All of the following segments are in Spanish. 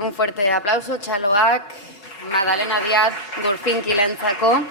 Un fuerte aplauso, txaloak, Magdalena Díaz Gurfinkilentzako.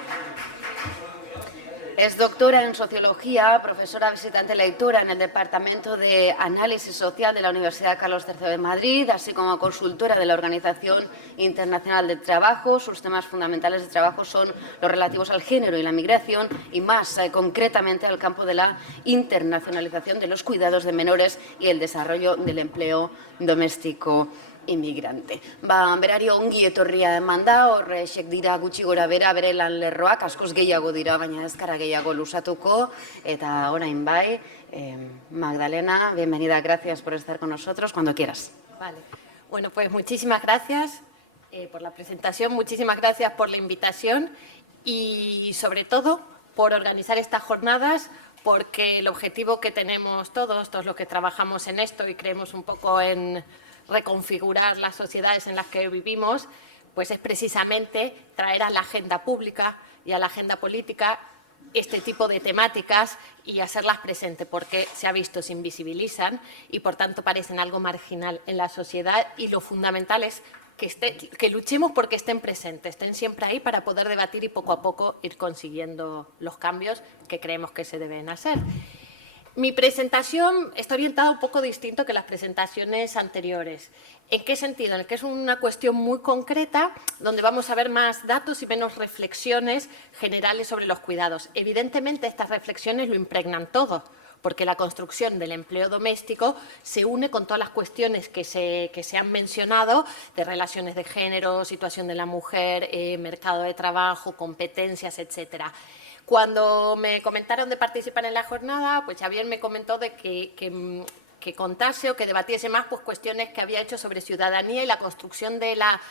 Es doctora en Sociología, profesora visitante lectora en el Departamento de Análisis Social de la Universidad Carlos III de Madrid, así como consultora de la Organización Internacional del Trabajo. Sus temas fundamentales de trabajo son los relativos al género y la migración y más concretamente al campo de la internacionalización de los cuidados de menores y el desarrollo del empleo doméstico inmigrante. Berari ongi etorria eman da, horrexek dira gutxi gora bera bere lan lerroak, askoz gehiago dira, baina ezkara gehiago lusatuko, eta orain bai, Magdalena, bienvenida, gracias por estar con nosotros, cuando quieras. Vale. Bueno, pues muchísimas gracias por la presentación, muchísimas gracias por la invitación y sobre todo por organizar estas jornadas, porque el objetivo que tenemos todos los que trabajamos en esto y creemos un poco en reconfigurar las sociedades en las que vivimos, pues es precisamente traer a la agenda pública y a la agenda política este tipo de temáticas y hacerlas presentes, porque se ha visto se invisibilizan y por tanto parecen algo marginal en la sociedad, y lo fundamental es que luchemos porque estén presentes, estén siempre ahí para poder debatir y poco a poco ir consiguiendo los cambios que creemos que se deben hacer. Mi presentación está orientada un poco distinto que las presentaciones anteriores. ¿En qué sentido? En el que es una cuestión muy concreta, donde vamos a ver más datos y menos reflexiones generales sobre los cuidados. Evidentemente, estas reflexiones lo impregnan todo, porque la construcción del empleo doméstico se une con todas las cuestiones que se han mencionado, de relaciones de género, situación de la mujer, mercado de trabajo, competencias, etcétera. Cuando me comentaron de participar en la jornada, pues Xavier me comentó de que contase o que debatiese más pues, cuestiones que había hecho sobre ciudadanía y la construcción de la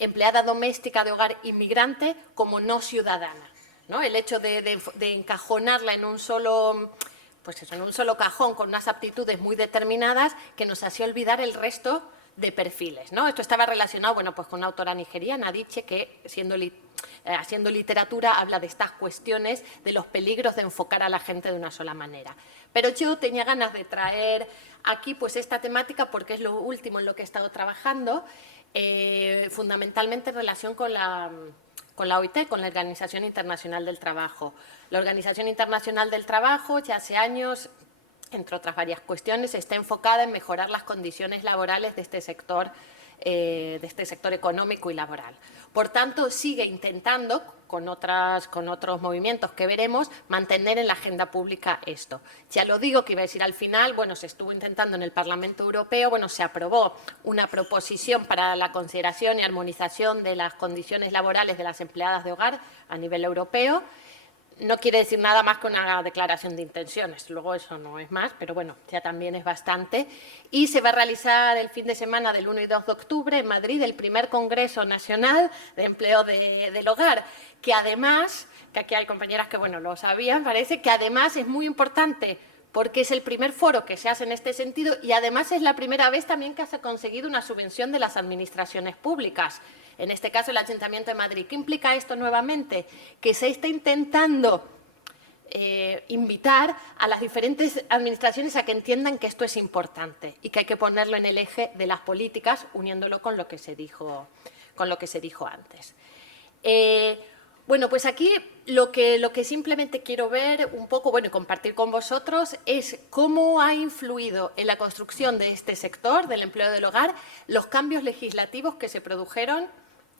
empleada doméstica de hogar inmigrante como no ciudadana, ¿no? El hecho de encajonarla en un solo, pues eso, en un solo cajón con unas aptitudes muy determinadas que nos hacía olvidar el resto de perfiles, ¿no? Esto estaba relacionado, bueno, pues con una autora nigeriana, Adichie, que haciendo literatura habla de estas cuestiones, de los peligros de enfocar a la gente de una sola manera. Pero yo tenía ganas de traer aquí pues esta temática porque es lo último en lo que he estado trabajando, fundamentalmente en relación con la OIT, con la Organización Internacional del Trabajo. La Organización Internacional del Trabajo ya hace años, entre otras varias cuestiones, está enfocada en mejorar las condiciones laborales de este sector económico y laboral. Por tanto, sigue intentando, con otros movimientos que veremos, mantener en la agenda pública esto. Ya lo digo, que iba a decir al final, bueno, se estuvo intentando en el Parlamento Europeo, bueno, se aprobó una proposición para la consideración y armonización de las condiciones laborales de las empleadas de hogar a nivel europeo. No quiere decir nada más que una declaración de intenciones, luego eso no es más, pero bueno, ya también es bastante. Y se va a realizar el fin de semana del 1 y 2 de octubre en Madrid el primer Congreso Nacional de Empleo del Hogar, que además, que aquí hay compañeras que bueno lo sabían, parece que además es muy importante porque es el primer foro que se hace en este sentido y además es la primera vez también que se ha conseguido una subvención de las administraciones públicas. En este caso, el Ayuntamiento de Madrid. ¿Qué implica esto nuevamente? Que se está intentando invitar a las diferentes administraciones a que entiendan que esto es importante y que hay que ponerlo en el eje de las políticas, uniéndolo con lo que se dijo antes. Bueno, pues aquí lo que simplemente quiero ver un poco, bueno, y compartir con vosotros es cómo ha influido en la construcción de este sector, del empleo del hogar, los cambios legislativos que se produjeron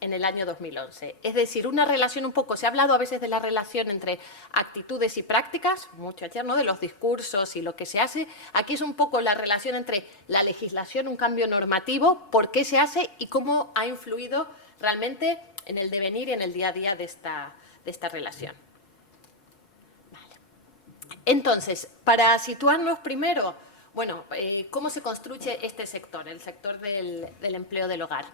en el año 2011. Es decir, una relación un poco, se ha hablado a veces de la relación entre actitudes y prácticas, mucho ayer, ¿no?, de los discursos y lo que se hace. Aquí es un poco la relación entre la legislación, un cambio normativo, por qué se hace y cómo ha influido realmente en el devenir y en el día a día de esta relación. Vale. Entonces, para situarnos primero, bueno, ¿cómo se construye este sector, el sector del empleo del hogar?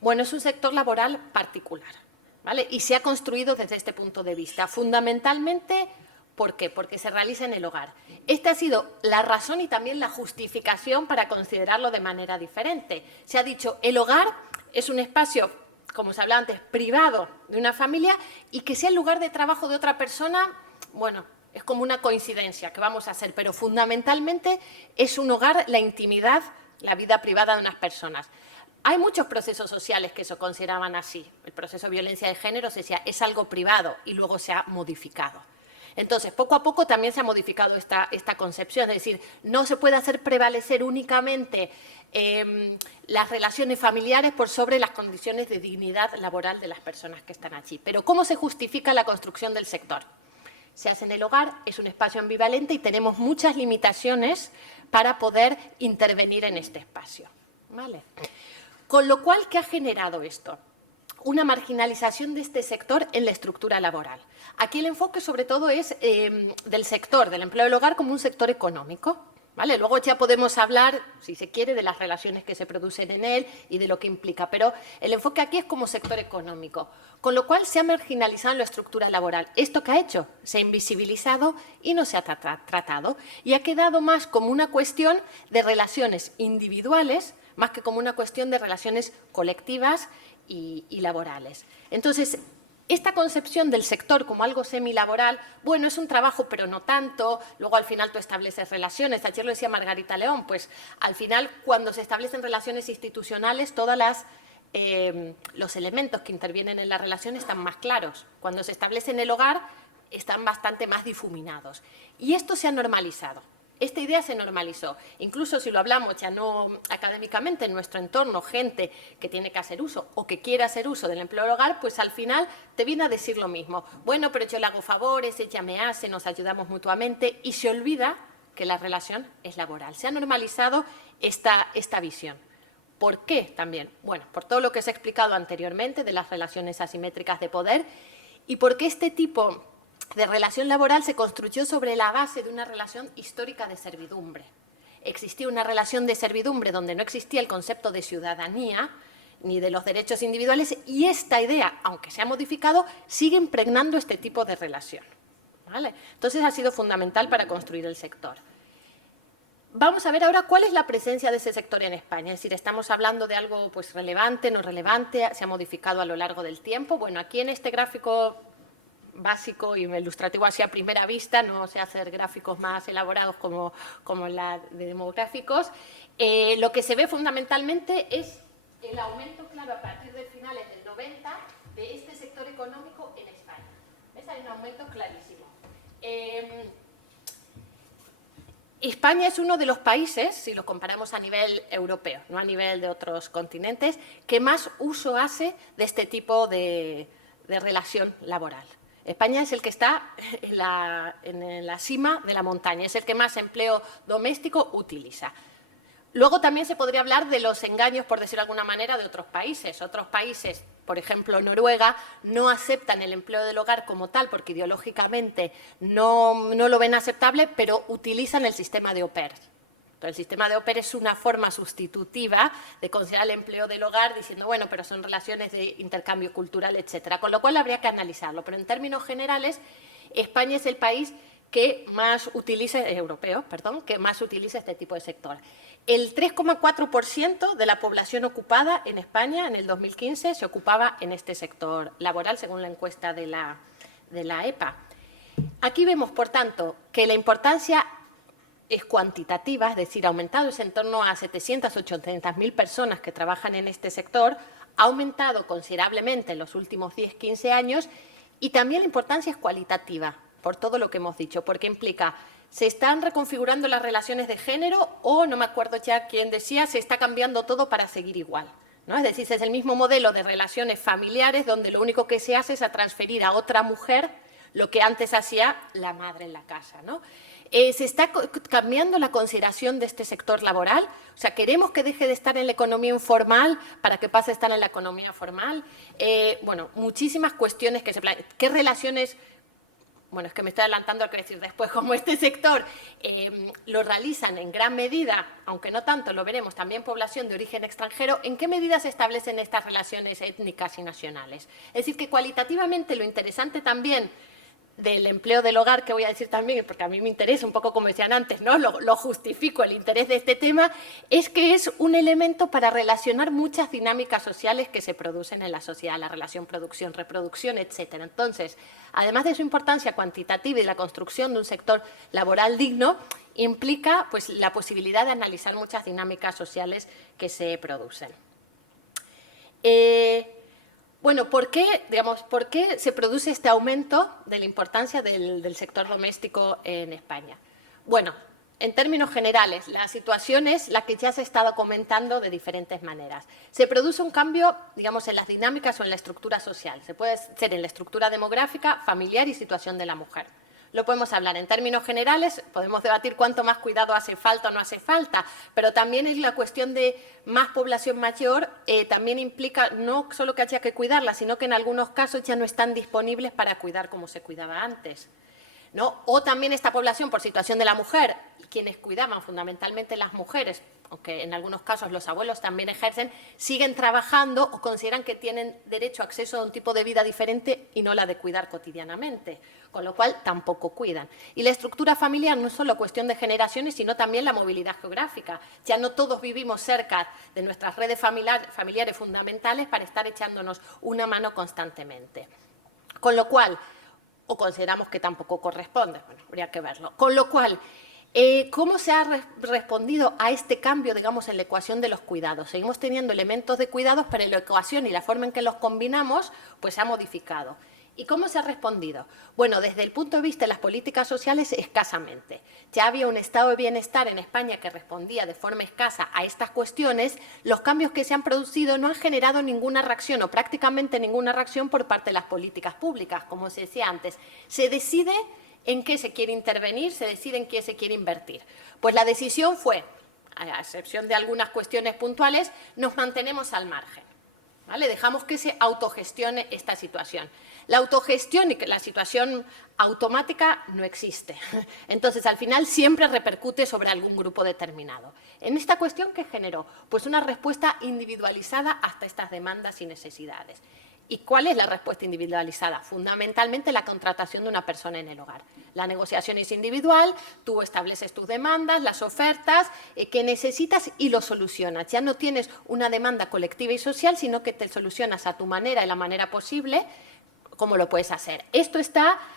Bueno, es un sector laboral particular, ¿vale? Y se ha construido desde este punto de vista. Fundamentalmente, ¿por qué? Porque se realiza en el hogar. Esta ha sido la razón y también la justificación para considerarlo de manera diferente. Se ha dicho, el hogar es un espacio, como se hablaba antes, privado de una familia y que sea el lugar de trabajo de otra persona, bueno, es como una coincidencia que vamos a hacer, pero fundamentalmente es un hogar, la intimidad, la vida privada de unas personas. Hay muchos procesos sociales que se consideraban así. El proceso de violencia de género se decía es algo privado y luego se ha modificado. Entonces, poco a poco también se ha modificado esta concepción, es decir, no se puede hacer prevalecer únicamente las relaciones familiares por sobre las condiciones de dignidad laboral de las personas que están allí. Pero ¿cómo se justifica la construcción del sector? Se hace en el hogar, es un espacio ambivalente y tenemos muchas limitaciones para poder intervenir en este espacio, ¿vale? Con lo cual, ¿qué ha generado esto? Una marginalización de este sector en la estructura laboral. Aquí el enfoque sobre todo es del sector, del empleo del hogar como un sector económico, ¿vale? Luego ya podemos hablar, si se quiere, de las relaciones que se producen en él y de lo que implica, pero el enfoque aquí es como sector económico, con lo cual se ha marginalizado en la estructura laboral. ¿Esto qué ha hecho? Se ha invisibilizado y no se ha tratado y ha quedado más como una cuestión de relaciones individuales más que como una cuestión de relaciones colectivas y laborales. Entonces, esta concepción del sector como algo semilaboral, bueno, es un trabajo, pero no tanto, luego al final tú estableces relaciones. Ayer lo decía Margarita León, pues al final cuando se establecen relaciones institucionales, todos los elementos que intervienen en la relación están más claros. Cuando se establece en el hogar, están bastante más difuminados. Y esto se ha normalizado. Esta idea se normalizó, incluso si lo hablamos ya no académicamente en nuestro entorno, gente que tiene que hacer uso o que quiere hacer uso del empleo del hogar, pues al final te viene a decir lo mismo. Bueno, pero yo le hago favores, ella me hace, nos ayudamos mutuamente y se olvida que la relación es laboral. Se ha normalizado esta visión. ¿Por qué también? Bueno, por todo lo que se ha explicado anteriormente de las relaciones asimétricas de poder y porque este tipo de relación laboral se construyó sobre la base de una relación histórica de servidumbre. Existía una relación de servidumbre donde no existía el concepto de ciudadanía ni de los derechos individuales y esta idea, aunque se ha modificado, sigue impregnando este tipo de relación, ¿vale? Entonces ha sido fundamental para construir el sector. Vamos a ver ahora cuál es la presencia de ese sector en España. Es decir, estamos hablando de algo pues, relevante, no relevante, se ha modificado a lo largo del tiempo. Bueno, aquí en este gráfico básico y ilustrativo así a primera vista, no sé hacer gráficos más elaborados como la de demográficos. Lo que se ve fundamentalmente es el aumento, claro, a partir de finales del 90 de este sector económico en España. ¿Ves? Hay un aumento clarísimo. España es uno de los países, si lo comparamos a nivel europeo, no a nivel de otros continentes, que más uso hace de este tipo de relación laboral. España es el que está en la cima de la montaña, es el que más empleo doméstico utiliza. Luego también se podría hablar de los engaños, por decirlo de alguna manera, de otros países. Otros países, por ejemplo Noruega, no aceptan el empleo del hogar como tal porque ideológicamente no lo ven aceptable, pero utilizan el sistema de au pair. El sistema de au pair es una forma sustitutiva de considerar el empleo del hogar diciendo, bueno, pero son relaciones de intercambio cultural, etcétera. Con lo cual habría que analizarlo. Pero en términos generales, España es el país que más utiliza, que más utiliza este tipo de sector. El 3,4% de la población ocupada en España en el 2015 se ocupaba en este sector laboral, según la encuesta de la EPA. Aquí vemos, por tanto, que la importancia es cuantitativa, es decir, ha aumentado, es en torno a 700 o 800.000 personas que trabajan en este sector, ha aumentado considerablemente en los últimos 10-15 años y también la importancia es cualitativa, por todo lo que hemos dicho, porque implica, ¿se están reconfigurando las relaciones de género o, no me acuerdo ya quién decía, se está cambiando todo para seguir igual? ¿No? Es decir, es el mismo modelo de relaciones familiares donde lo único que se hace es a transferir a otra mujer lo que antes hacía la madre en la casa, ¿no? ¿Se está cambiando la consideración de este sector laboral? O sea, ¿queremos que deje de estar en la economía informal para que pase a estar en la economía formal? Bueno, muchísimas cuestiones que se plantean. ¿Qué relaciones? Bueno, es que me estoy adelantando al que decir después, como este sector lo realizan en gran medida, aunque no tanto, lo veremos, también población de origen extranjero, ¿en qué medida se establecen estas relaciones étnicas y nacionales? Es decir, que cualitativamente lo interesante también del empleo del hogar, que voy a decir también, porque a mí me interesa un poco, como decían antes, ¿no? Lo justifico, el interés de este tema, es que es un elemento para relacionar muchas dinámicas sociales que se producen en la sociedad, la relación producción, reproducción, etcétera. Entonces, además de su importancia cuantitativa y la construcción de un sector laboral digno, implica pues, la posibilidad de analizar muchas dinámicas sociales que se producen. Bueno, ¿por qué se produce este aumento de la importancia del sector doméstico en España? Bueno, en términos generales, la situación es la que ya se ha estado comentando de diferentes maneras. Se produce un cambio, digamos, en las dinámicas o en la estructura social. Se puede hacer en la estructura demográfica, familiar y situación de la mujer. Lo podemos hablar en términos generales, podemos debatir cuánto más cuidado hace falta o no hace falta, pero también es la cuestión de más población mayor, también implica no solo que haya que cuidarla, sino que en algunos casos ya no están disponibles para cuidar como se cuidaba antes, ¿no? O también esta población por situación de la mujer, quienes cuidaban fundamentalmente las mujeres, aunque en algunos casos los abuelos también ejercen, siguen trabajando o consideran que tienen derecho a acceso a un tipo de vida diferente y no la de cuidar cotidianamente, con lo cual tampoco cuidan. Y la estructura familiar no es solo cuestión de generaciones, sino también la movilidad geográfica. Ya no todos vivimos cerca de nuestras redes familiares fundamentales para estar echándonos una mano constantemente. Con lo cual, o consideramos que tampoco corresponde, bueno, habría que verlo. Con lo cual, ¿cómo se ha respondido a este cambio, digamos, en la ecuación de los cuidados? Seguimos teniendo elementos de cuidados, pero la ecuación y la forma en que los combinamos, pues se ha modificado. ¿Y cómo se ha respondido? Bueno, desde el punto de vista de las políticas sociales, escasamente. Ya había un estado de bienestar en España que respondía de forma escasa a estas cuestiones. Los cambios que se han producido no han generado ninguna reacción o prácticamente ninguna reacción por parte de las políticas públicas, como se decía antes. Se decide en qué se quiere intervenir, se decide en qué se quiere invertir. Pues la decisión fue, a excepción de algunas cuestiones puntuales, nos mantenemos al margen. ¿Vale? Dejamos que se autogestione esta situación. La autogestión y que la situación automática no existe. Entonces, al final, siempre repercute sobre algún grupo determinado. En esta cuestión, ¿qué generó? Pues una respuesta individualizada hasta estas demandas y necesidades. ¿Y cuál es la respuesta individualizada? Fundamentalmente la contratación de una persona en el hogar. La negociación es individual, tú estableces tus demandas, las ofertas que necesitas y lo solucionas. Ya no tienes una demanda colectiva y social, sino que te solucionas a tu manera y la manera posible cómo lo puedes hacer. Esto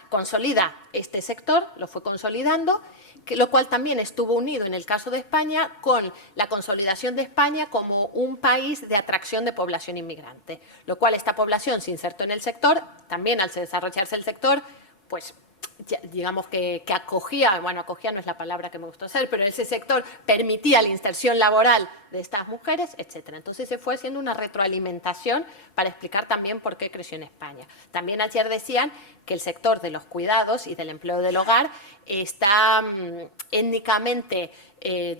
consolida este sector, lo fue consolidando, lo cual también estuvo unido en el caso de España con la consolidación de España como un país de atracción de población inmigrante, lo cual esta población se insertó en el sector, también al desarrollarse el sector, pues digamos que acogía, bueno, acogía no es la palabra que me gustó hacer, pero ese sector permitía la inserción laboral de estas mujeres, etcétera. Entonces se fue haciendo una retroalimentación para explicar también por qué creció en España. También ayer decían que el sector de los cuidados y del empleo del hogar está étnicamente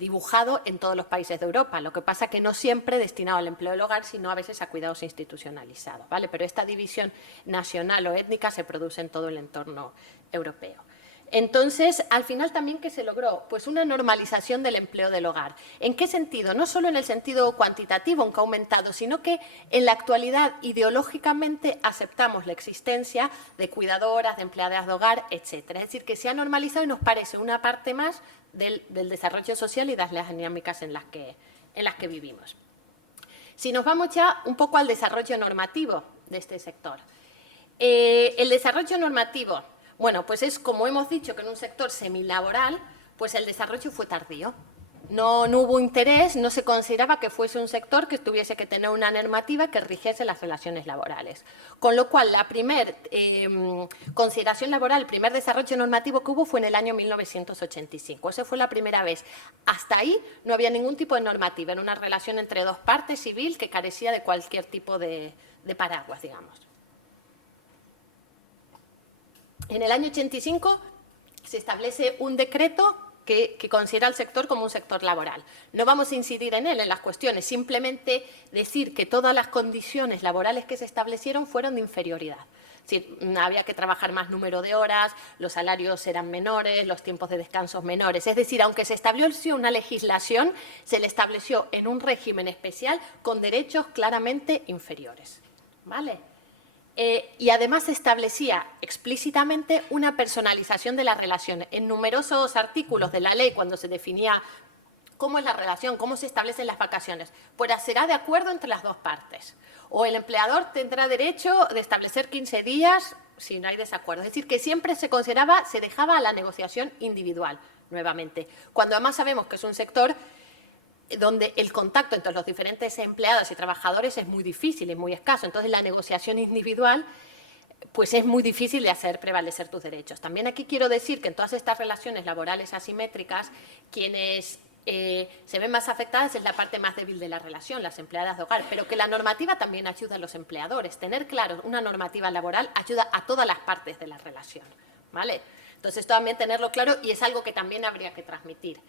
dibujado en todos los países de Europa. Lo que pasa que no siempre destinado al empleo del hogar, sino a veces a cuidados institucionalizados, ¿vale? Pero esta división nacional o étnica se produce en todo el entorno europeo. Entonces, al final también, ¿qué se logró? Pues una normalización del empleo del hogar. ¿En qué sentido? No solo en el sentido cuantitativo, aunque ha aumentado, sino que en la actualidad ideológicamente aceptamos la existencia de cuidadoras, de empleadas de hogar, etcétera. Es decir, que se ha normalizado y nos parece una parte más del desarrollo social y de las dinámicas en las que vivimos. Si nos vamos ya un poco al desarrollo normativo de este sector. El desarrollo normativo, bueno, pues es como hemos dicho que en un sector semilaboral, pues el desarrollo fue tardío. No hubo interés, no se consideraba que fuese un sector que tuviese que tener una normativa que rigiese las relaciones laborales. Con lo cual, la primera consideración laboral, el primer desarrollo normativo que hubo fue en el año 1985. Esa fue la primera vez. Hasta ahí no había ningún tipo de normativa, era una relación entre dos partes civil que carecía de cualquier tipo de paraguas, digamos. En el año 85 se establece un decreto que considera al sector como un sector laboral. No vamos a incidir en él, en las cuestiones, simplemente decir que todas las condiciones laborales que se establecieron fueron de inferioridad. Es decir, había que trabajar más número de horas, los salarios eran menores, los tiempos de descanso menores. Es decir, aunque se estableció una legislación, se le estableció en un régimen especial con derechos claramente inferiores. ¿Vale? Y además se establecía explícitamente una personalización de la relación. En numerosos artículos de la ley, cuando se definía cómo es la relación, cómo se establecen las vacaciones, pues será de acuerdo entre las dos partes. O el empleador tendrá derecho de establecer 15 días si no hay desacuerdo. Es decir, que siempre se consideraba, se dejaba a la negociación individual, nuevamente. Cuando además sabemos que es un sector donde el contacto entre los diferentes empleados y trabajadores es muy difícil, es muy escaso. Entonces, la negociación individual pues es muy difícil de hacer prevalecer tus derechos. También aquí quiero decir que en todas estas relaciones laborales asimétricas, quienes se ven más afectadas es la parte más débil de la relación, las empleadas de hogar, pero que la normativa también ayuda a los empleadores. Tener claro una normativa laboral ayuda a todas las partes de la relación, ¿vale? Entonces, también tenerlo claro y es algo que también habría que transmitir.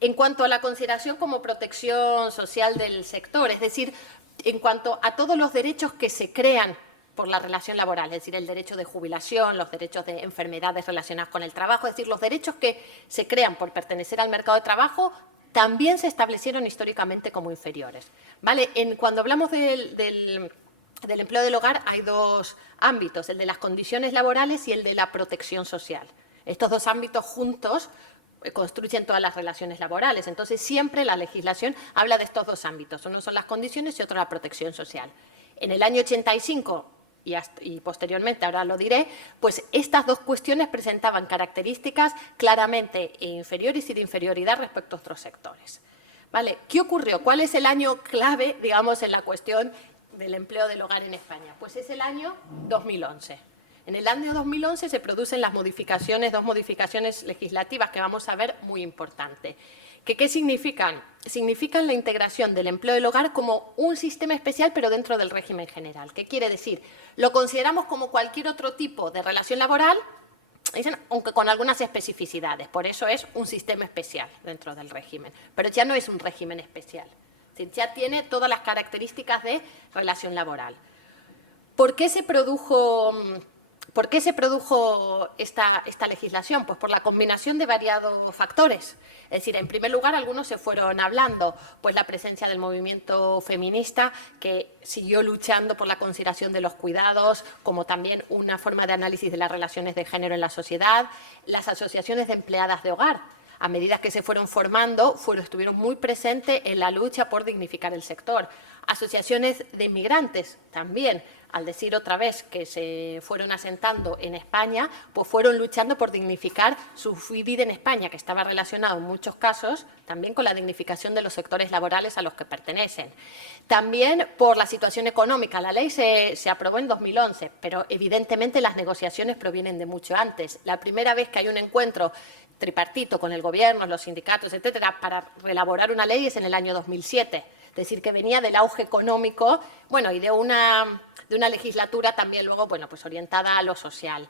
En cuanto a la consideración como protección social del sector, es decir, en cuanto a todos los derechos que se crean por la relación laboral, es decir, el derecho de jubilación, los derechos de enfermedades relacionadas con el trabajo, es decir, los derechos que se crean por pertenecer al mercado de trabajo también se establecieron históricamente como inferiores, ¿vale? Cuando hablamos del empleo del hogar hay dos ámbitos, el de las condiciones laborales y el de la protección social. Estos dos ámbitos juntos construyen todas las relaciones laborales. Entonces, siempre la legislación habla de estos dos ámbitos. Uno son las condiciones y otro la protección social. En el año 85 y posteriormente, ahora lo diré, pues estas dos cuestiones presentaban características claramente inferiores y de inferioridad respecto a otros sectores. ¿Vale? ¿Qué ocurrió? ¿Cuál es el año clave, digamos, en la cuestión del empleo del hogar en España? Pues es el año 2011. En el año 2011 se producen las modificaciones, dos modificaciones legislativas que vamos a ver muy importantes. ¿Qué significan? Significan la integración del empleo del hogar como un sistema especial, pero dentro del régimen general. ¿Qué quiere decir? Lo consideramos como cualquier otro tipo de relación laboral, aunque con algunas especificidades. Por eso es un sistema especial dentro del régimen. Pero ya no es un régimen especial. Es decir, ya tiene todas las características de relación laboral. ¿Por qué se produjo esta legislación? Pues por la combinación de variados factores. Es decir, en primer lugar, algunos se fueron hablando, pues la presencia del movimiento feminista, que siguió luchando por la consideración de los cuidados, como también una forma de análisis de las relaciones de género en la sociedad, las asociaciones de empleadas de hogar. A medida que se fueron formando, estuvieron muy presentes en la lucha por dignificar el sector. Asociaciones de inmigrantes también, al decir otra vez que se fueron asentando en España, pues fueron luchando por dignificar su vida en España, que estaba relacionado en muchos casos también con la dignificación de los sectores laborales a los que pertenecen. También por la situación económica. La ley se aprobó en 2011, pero evidentemente las negociaciones provienen de mucho antes. La primera vez que hay un encuentro tripartito con el Gobierno, los sindicatos, etcétera, para reelaborar una ley es en el año 2007. Es decir, que venía del auge económico, bueno, y de una legislatura también luego, bueno, pues orientada a lo social.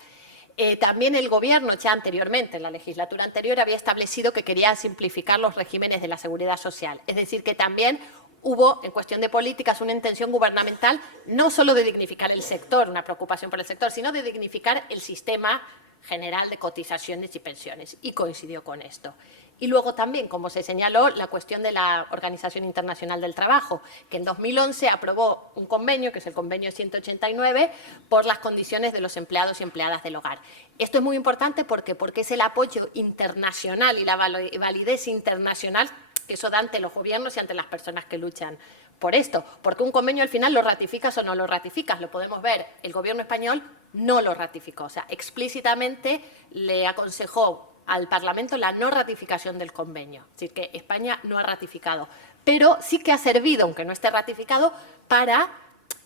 También el Gobierno, ya anteriormente, en la legislatura anterior, había establecido que quería simplificar los regímenes de la seguridad social. Es decir, que también hubo, en cuestión de políticas, una intención gubernamental no solo de dignificar el sector, una preocupación por el sector, sino de dignificar el sistema general de cotizaciones y pensiones, y coincidió con esto. Y luego también, como se señaló, la cuestión de la Organización Internacional del Trabajo, que en 2011 aprobó un convenio, que es el convenio 189, por las condiciones de los empleados y empleadas del hogar. Esto es muy importante porque es el apoyo internacional y la validez internacional que eso da ante los gobiernos y ante las personas que luchan por esto. Porque un convenio al final lo ratificas o no lo ratificas, lo podemos ver. El Gobierno español no lo ratificó, o sea, explícitamente le aconsejó al Parlamento la no ratificación del convenio. Es decir, que España no ha ratificado. Pero sí que ha servido, aunque no esté ratificado, para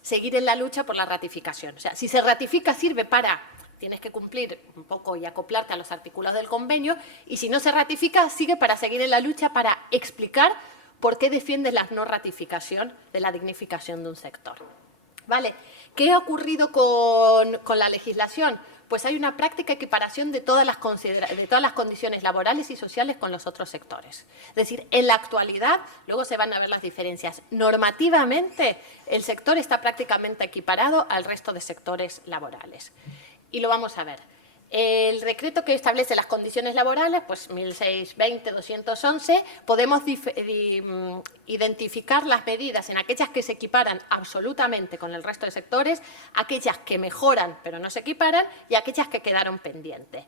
seguir en la lucha por la ratificación. O sea, si se ratifica, sirve para, tienes que cumplir un poco y acoplarte a los artículos del convenio, y si no se ratifica, sigue para seguir en la lucha para explicar por qué defiendes la no ratificación de la dignificación de un sector. ¿Vale? ¿Qué ha ocurrido con la legislación? Pues hay una práctica equiparación de todas las condiciones laborales y sociales con los otros sectores. Es decir, en la actualidad, luego se van a ver las diferencias. Normativamente, el sector está prácticamente equiparado al resto de sectores laborales. Y lo vamos a ver. El decreto que establece las condiciones laborales, pues 1620-211, podemos identificar las medidas en aquellas que se equiparan absolutamente con el resto de sectores, aquellas que mejoran pero no se equiparan y aquellas que quedaron pendientes.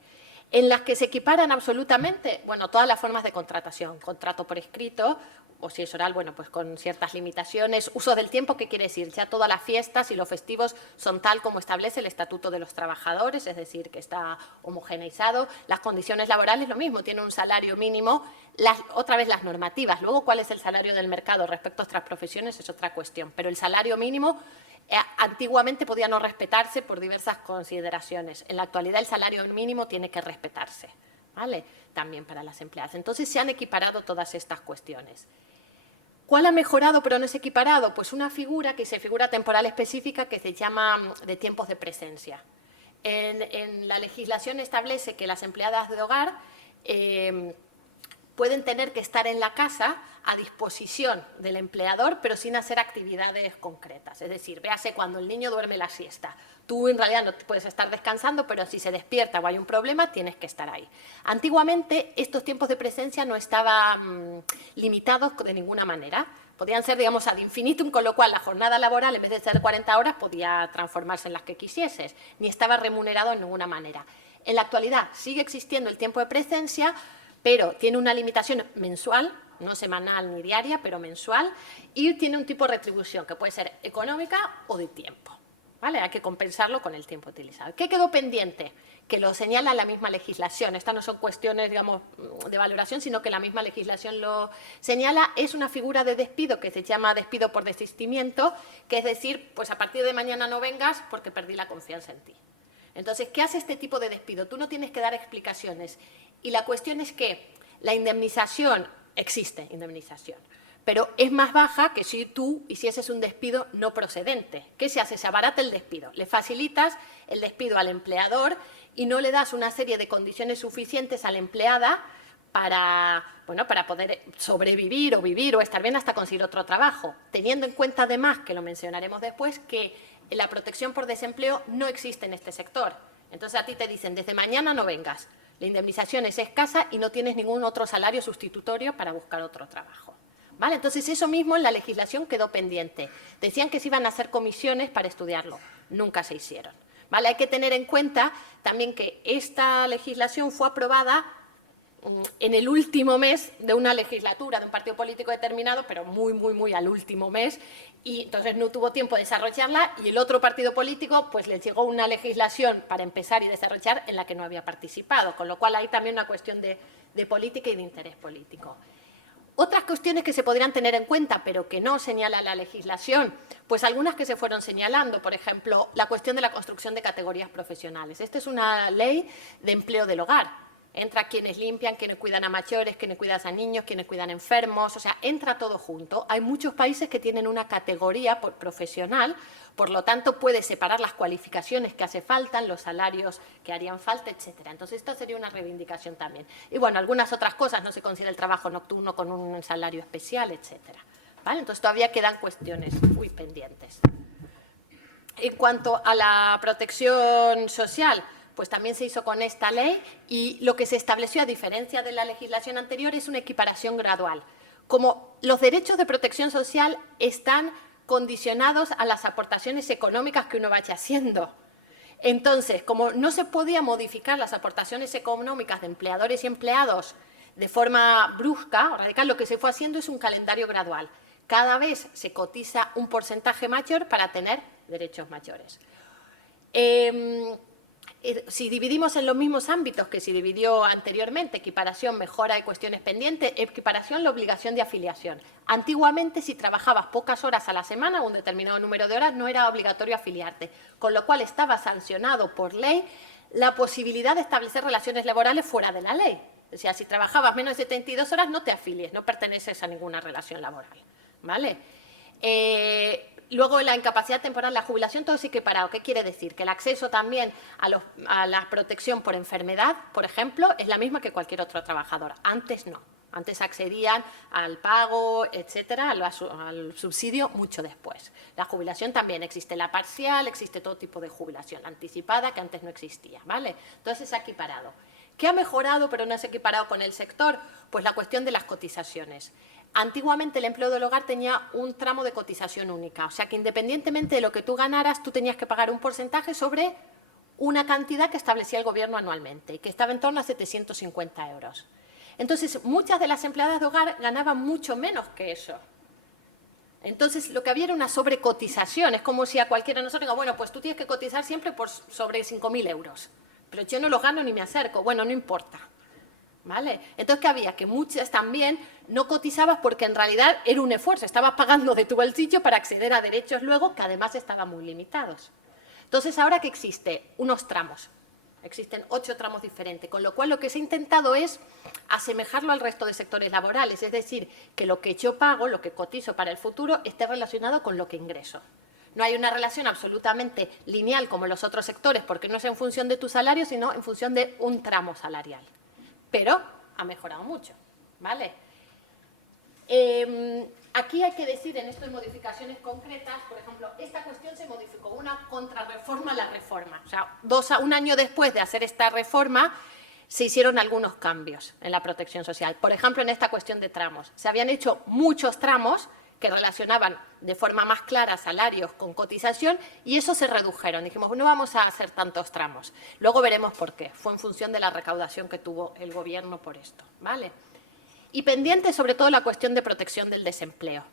en las que se equiparan absolutamente, bueno, todas las formas de contratación, contrato por escrito, o si es oral, bueno, pues con ciertas limitaciones, uso del tiempo, ¿qué quiere decir? Ya todas las fiestas y los festivos son tal como establece el Estatuto de los Trabajadores, es decir, que está homogeneizado. Las condiciones laborales, lo mismo, tiene un salario mínimo, otra vez las normativas. Luego, ¿cuál es el salario del mercado respecto a otras profesiones? Es otra cuestión, pero el salario mínimo antiguamente podía no respetarse por diversas consideraciones. En la actualidad el salario mínimo tiene que respetarse, ¿vale? También para las empleadas. Entonces se han equiparado todas estas cuestiones. ¿Cuál ha mejorado pero no es equiparado? Pues una figura que se figura temporal específica que se llama de tiempos de presencia. En la legislación establece que las empleadas de hogar pueden tener que estar en la casa a disposición del empleador, pero sin hacer actividades concretas. Es decir, véase cuando el niño duerme la siesta. Tú en realidad no puedes estar descansando, pero si se despierta o hay un problema, tienes que estar ahí. Antiguamente, estos tiempos de presencia no estaban limitados de ninguna manera. Podían ser, digamos, ad infinitum, con lo cual la jornada laboral, en vez de ser 40 horas, podía transformarse en las que quisieses. Ni estaba remunerado en ninguna manera. En la actualidad sigue existiendo el tiempo de presencia, pero tiene una limitación mensual, no semanal ni diaria, pero mensual, y tiene un tipo de retribución que puede ser económica o de tiempo. ¿Vale? Hay que compensarlo con el tiempo utilizado. ¿Qué quedó pendiente? Que lo señala la misma legislación. Estas no son cuestiones, digamos, de valoración, sino que la misma legislación lo señala. Es una figura de despido que se llama despido por desistimiento, que es decir, pues a partir de mañana no vengas porque perdí la confianza en ti. Entonces, ¿qué hace este tipo de despido? Tú no tienes que dar explicaciones. Y la cuestión es que la indemnización, existe indemnización, pero es más baja que si tú hicieses un despido no procedente. ¿Qué se hace? Se abarata el despido. Le facilitas el despido al empleador y no le das una serie de condiciones suficientes a la empleada para, bueno, para poder sobrevivir o vivir o estar bien hasta conseguir otro trabajo. Teniendo en cuenta además, que lo mencionaremos después, que la protección por desempleo no existe en este sector. Entonces a ti te dicen, desde mañana no vengas. La indemnización es escasa y no tienes ningún otro salario sustitutorio para buscar otro trabajo. ¿Vale? Entonces, eso mismo en la legislación quedó pendiente. Decían que se iban a hacer comisiones para estudiarlo. Nunca se hicieron. ¿Vale? Hay que tener en cuenta también que esta legislación fue aprobada en el último mes de una legislatura de un partido político determinado, pero muy al último mes, y entonces no tuvo tiempo de desarrollarla, y el otro partido político pues les llegó una legislación para empezar y desarrollar en la que no había participado, con lo cual hay también una cuestión de política y de interés político. Otras cuestiones que se podrían tener en cuenta, pero que no señala la legislación, pues algunas que se fueron señalando, por ejemplo, la cuestión de la construcción de categorías profesionales. Esta es una ley de empleo del hogar. Entra quienes limpian, quienes cuidan a mayores, quienes cuidan a niños, quienes cuidan enfermos, o sea, entra todo junto. Hay muchos países que tienen una categoría profesional, por lo tanto puede separar las cualificaciones que hace falta, los salarios que harían falta, etcétera. Entonces, esto sería una reivindicación también. Y bueno, algunas otras cosas, no se considera el trabajo nocturno con un salario especial, etcétera. ¿Vale? Entonces, todavía quedan cuestiones muy pendientes. En cuanto a la protección social, pues también se hizo con esta ley y lo que se estableció, a diferencia de la legislación anterior, es una equiparación gradual. Como los derechos de protección social están condicionados a las aportaciones económicas que uno vaya haciendo. Entonces, como no se podía modificar las aportaciones económicas de empleadores y empleados de forma brusca o radical, lo que se fue haciendo es un calendario gradual. Cada vez se cotiza un porcentaje mayor para tener derechos mayores. Si dividimos en los mismos ámbitos que se dividió anteriormente, equiparación, mejora y cuestiones pendientes, equiparación, la obligación de afiliación. Antiguamente, si trabajabas pocas horas a la semana, un determinado número de horas, no era obligatorio afiliarte, con lo cual estaba sancionado por ley la posibilidad de establecer relaciones laborales fuera de la ley. O sea, si trabajabas menos de 72 horas, no te afilies, no perteneces a ninguna relación laboral. ¿Vale? Luego, la incapacidad temporal, la jubilación, todo es equiparado. ¿Qué quiere decir? Que el acceso también a la protección por enfermedad, por ejemplo, es la misma que cualquier otro trabajador. Antes no. Antes accedían al pago, etcétera, al subsidio mucho después. La jubilación también existe, la parcial, existe todo tipo de jubilación, la anticipada, que antes no existía, ¿vale? Entonces, es equiparado. ¿Qué ha mejorado pero no es equiparado con el sector? Pues la cuestión de las cotizaciones. Antiguamente el empleo del hogar tenía un tramo de cotización única, o sea que independientemente de lo que tú ganaras, tú tenías que pagar un porcentaje sobre una cantidad que establecía el Gobierno anualmente, que estaba en torno a 750 euros. Entonces, muchas de las empleadas de hogar ganaban mucho menos que eso. Entonces, lo que había era una sobrecotización. Es como si a cualquiera de nosotros diga, bueno, pues tú tienes que cotizar siempre por sobre 5.000 euros. Pero yo no los gano ni me acerco. Bueno, no importa. ¿Vale? Entonces, ¿qué había? Que muchas también no cotizabas porque en realidad era un esfuerzo. Estabas pagando de tu bolsillo para acceder a derechos luego que además estaban muy limitados. Entonces, ahora que existe unos tramos, existen 8 tramos diferentes, con lo cual lo que se ha intentado es asemejarlo al resto de sectores laborales, es decir, que lo que yo pago, lo que cotizo para el futuro, esté relacionado con lo que ingreso. No hay una relación absolutamente lineal como en los otros sectores, porque no es en función de tu salario, sino en función de un tramo salarial. Pero ha mejorado mucho, ¿vale? Aquí hay que decir, en estas modificaciones concretas, por ejemplo, esta cuestión se modificó, una contrarreforma a la reforma. O sea, un año después de hacer esta reforma, se hicieron algunos cambios en la protección social. Por ejemplo, en esta cuestión de tramos. Se habían hecho muchos tramos que relacionaban de forma más clara salarios con cotización y eso se redujeron. Dijimos, no vamos a hacer tantos tramos. Luego veremos por qué. Fue en función de la recaudación que tuvo el Gobierno por esto, ¿vale? Y pendiente sobre todo la cuestión de protección del desempleo,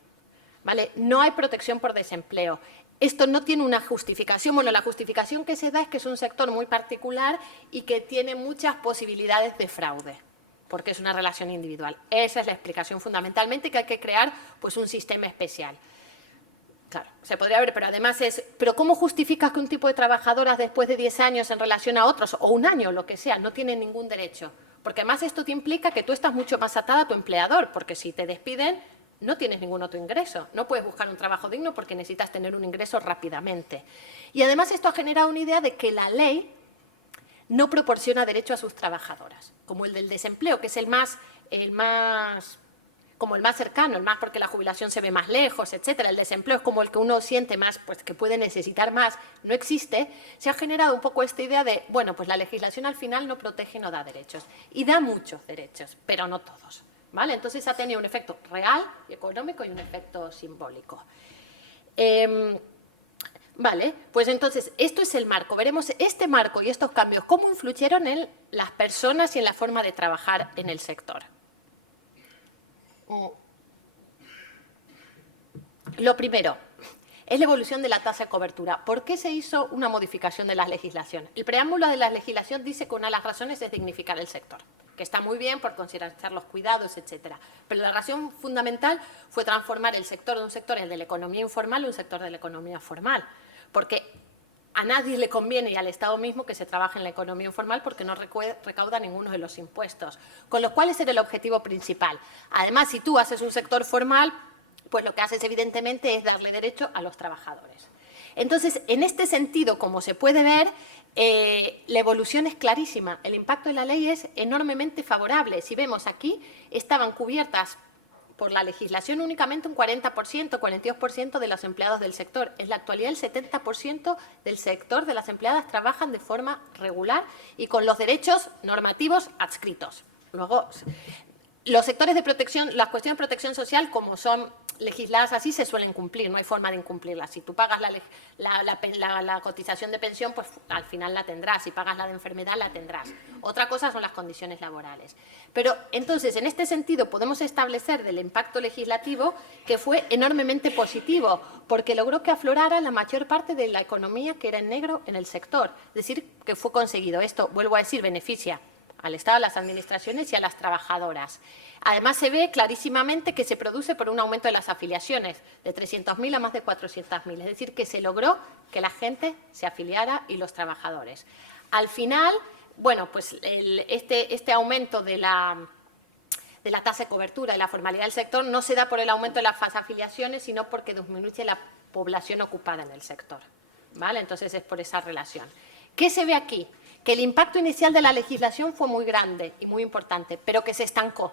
¿vale? No hay protección por desempleo. Esto no tiene una justificación. Bueno, la justificación que se da es que es un sector muy particular y que tiene muchas posibilidades de fraude, porque es una relación individual. Esa es la explicación fundamentalmente, que hay que crear pues, un sistema especial. Claro, se podría ver, pero además es, ¿pero cómo justificas que un tipo de trabajadoras después de 10 años en relación a otros, o un año, lo que sea, no tienen ningún derecho? Porque además esto te implica que tú estás mucho más atada a tu empleador, porque si te despiden no tienes ningún otro ingreso. No puedes buscar un trabajo digno porque necesitas tener un ingreso rápidamente. Y además esto ha generado una idea de que la ley no proporciona derecho a sus trabajadoras, como el del desempleo, que es el más cercano, el más porque la jubilación se ve más lejos, etcétera. El desempleo es como el que uno siente más, pues que puede necesitar más, no existe. Se ha generado un poco esta idea de, bueno, pues la legislación al final no protege, no da derechos. Y da muchos derechos, pero no todos, ¿vale? Entonces ha tenido un efecto real y económico y un efecto simbólico. Vale, pues entonces esto es el marco. Veremos este marco y estos cambios, cómo influyeron en las personas y en la forma de trabajar en el sector. Lo primero es la evolución de la tasa de cobertura. ¿Por qué se hizo una modificación de la legislación? El preámbulo de la legislación dice que una de las razones es dignificar el sector, que está muy bien por considerar los cuidados, etcétera. Pero la razón fundamental fue transformar el sector de un sector, el de la economía informal, en un sector de la economía formal. Porque a nadie le conviene y al Estado mismo que se trabaje en la economía informal porque no recauda ninguno de los impuestos. Con lo cual ese era el objetivo principal. Además, si tú haces un sector formal, pues lo que haces evidentemente es darle derecho a los trabajadores. Entonces, en este sentido, como se puede ver, la evolución es clarísima. El impacto de la ley es enormemente favorable. Si vemos aquí, estaban cubiertas por la legislación únicamente un 40%, 42% de los empleados del sector. En la actualidad el 70% del sector de las empleadas trabajan de forma regular y con los derechos normativos adscritos. Luego, los sectores de protección, las cuestiones de protección social, como son legisladas así, se suelen cumplir, no hay forma de incumplirlas. Si tú pagas la cotización de pensión, pues al final la tendrás. Si pagas la de enfermedad, la tendrás. Otra cosa son las condiciones laborales. Pero entonces, en este sentido, podemos establecer del impacto legislativo que fue enormemente positivo, porque logró que aflorara la mayor parte de la economía que era en negro en el sector. Es decir, que fue conseguido. Esto, vuelvo a decir, beneficia al Estado, a las administraciones y a las trabajadoras. Además, se ve clarísimamente que se produce por un aumento de las afiliaciones, de 300.000 a más de 400.000. Es decir, que se logró que la gente se afiliara y los trabajadores. Al final, bueno, pues este aumento de la tasa de cobertura y la formalidad del sector no se da por el aumento de las afiliaciones, sino porque disminuye la población ocupada en el sector, ¿vale? Entonces, es por esa relación. ¿Qué se ve aquí? Que el impacto inicial de la legislación fue muy grande y muy importante, pero que se estancó.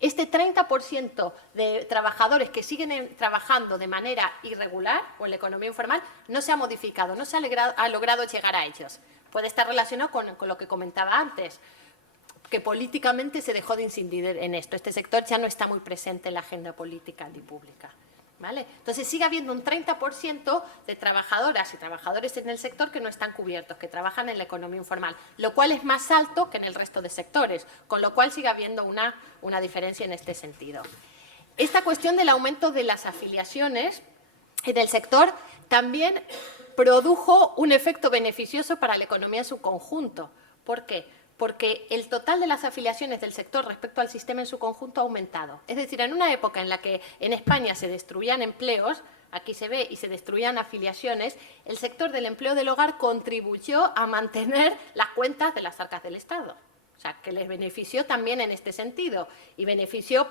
Este 30% de trabajadores que siguen trabajando de manera irregular o en la economía informal no se ha modificado, no se ha logrado llegar a ellos. Puede estar relacionado con lo que comentaba antes, que políticamente se dejó de incidir en esto. Este sector ya no está muy presente en la agenda política ni pública, ¿vale? Entonces sigue habiendo un 30% de trabajadoras y trabajadores en el sector que no están cubiertos, que trabajan en la economía informal, lo cual es más alto que en el resto de sectores, con lo cual sigue habiendo una diferencia en este sentido. Esta cuestión del aumento de las afiliaciones del sector también produjo un efecto beneficioso para la economía en su conjunto. ¿Por qué? Porque el total de las afiliaciones del sector respecto al sistema en su conjunto ha aumentado. Es decir, en una época en la que en España se destruían empleos, aquí se ve, y se destruían afiliaciones, el sector del empleo del hogar contribuyó a mantener las cuentas de las arcas del Estado. O sea, que les benefició también en este sentido y benefició,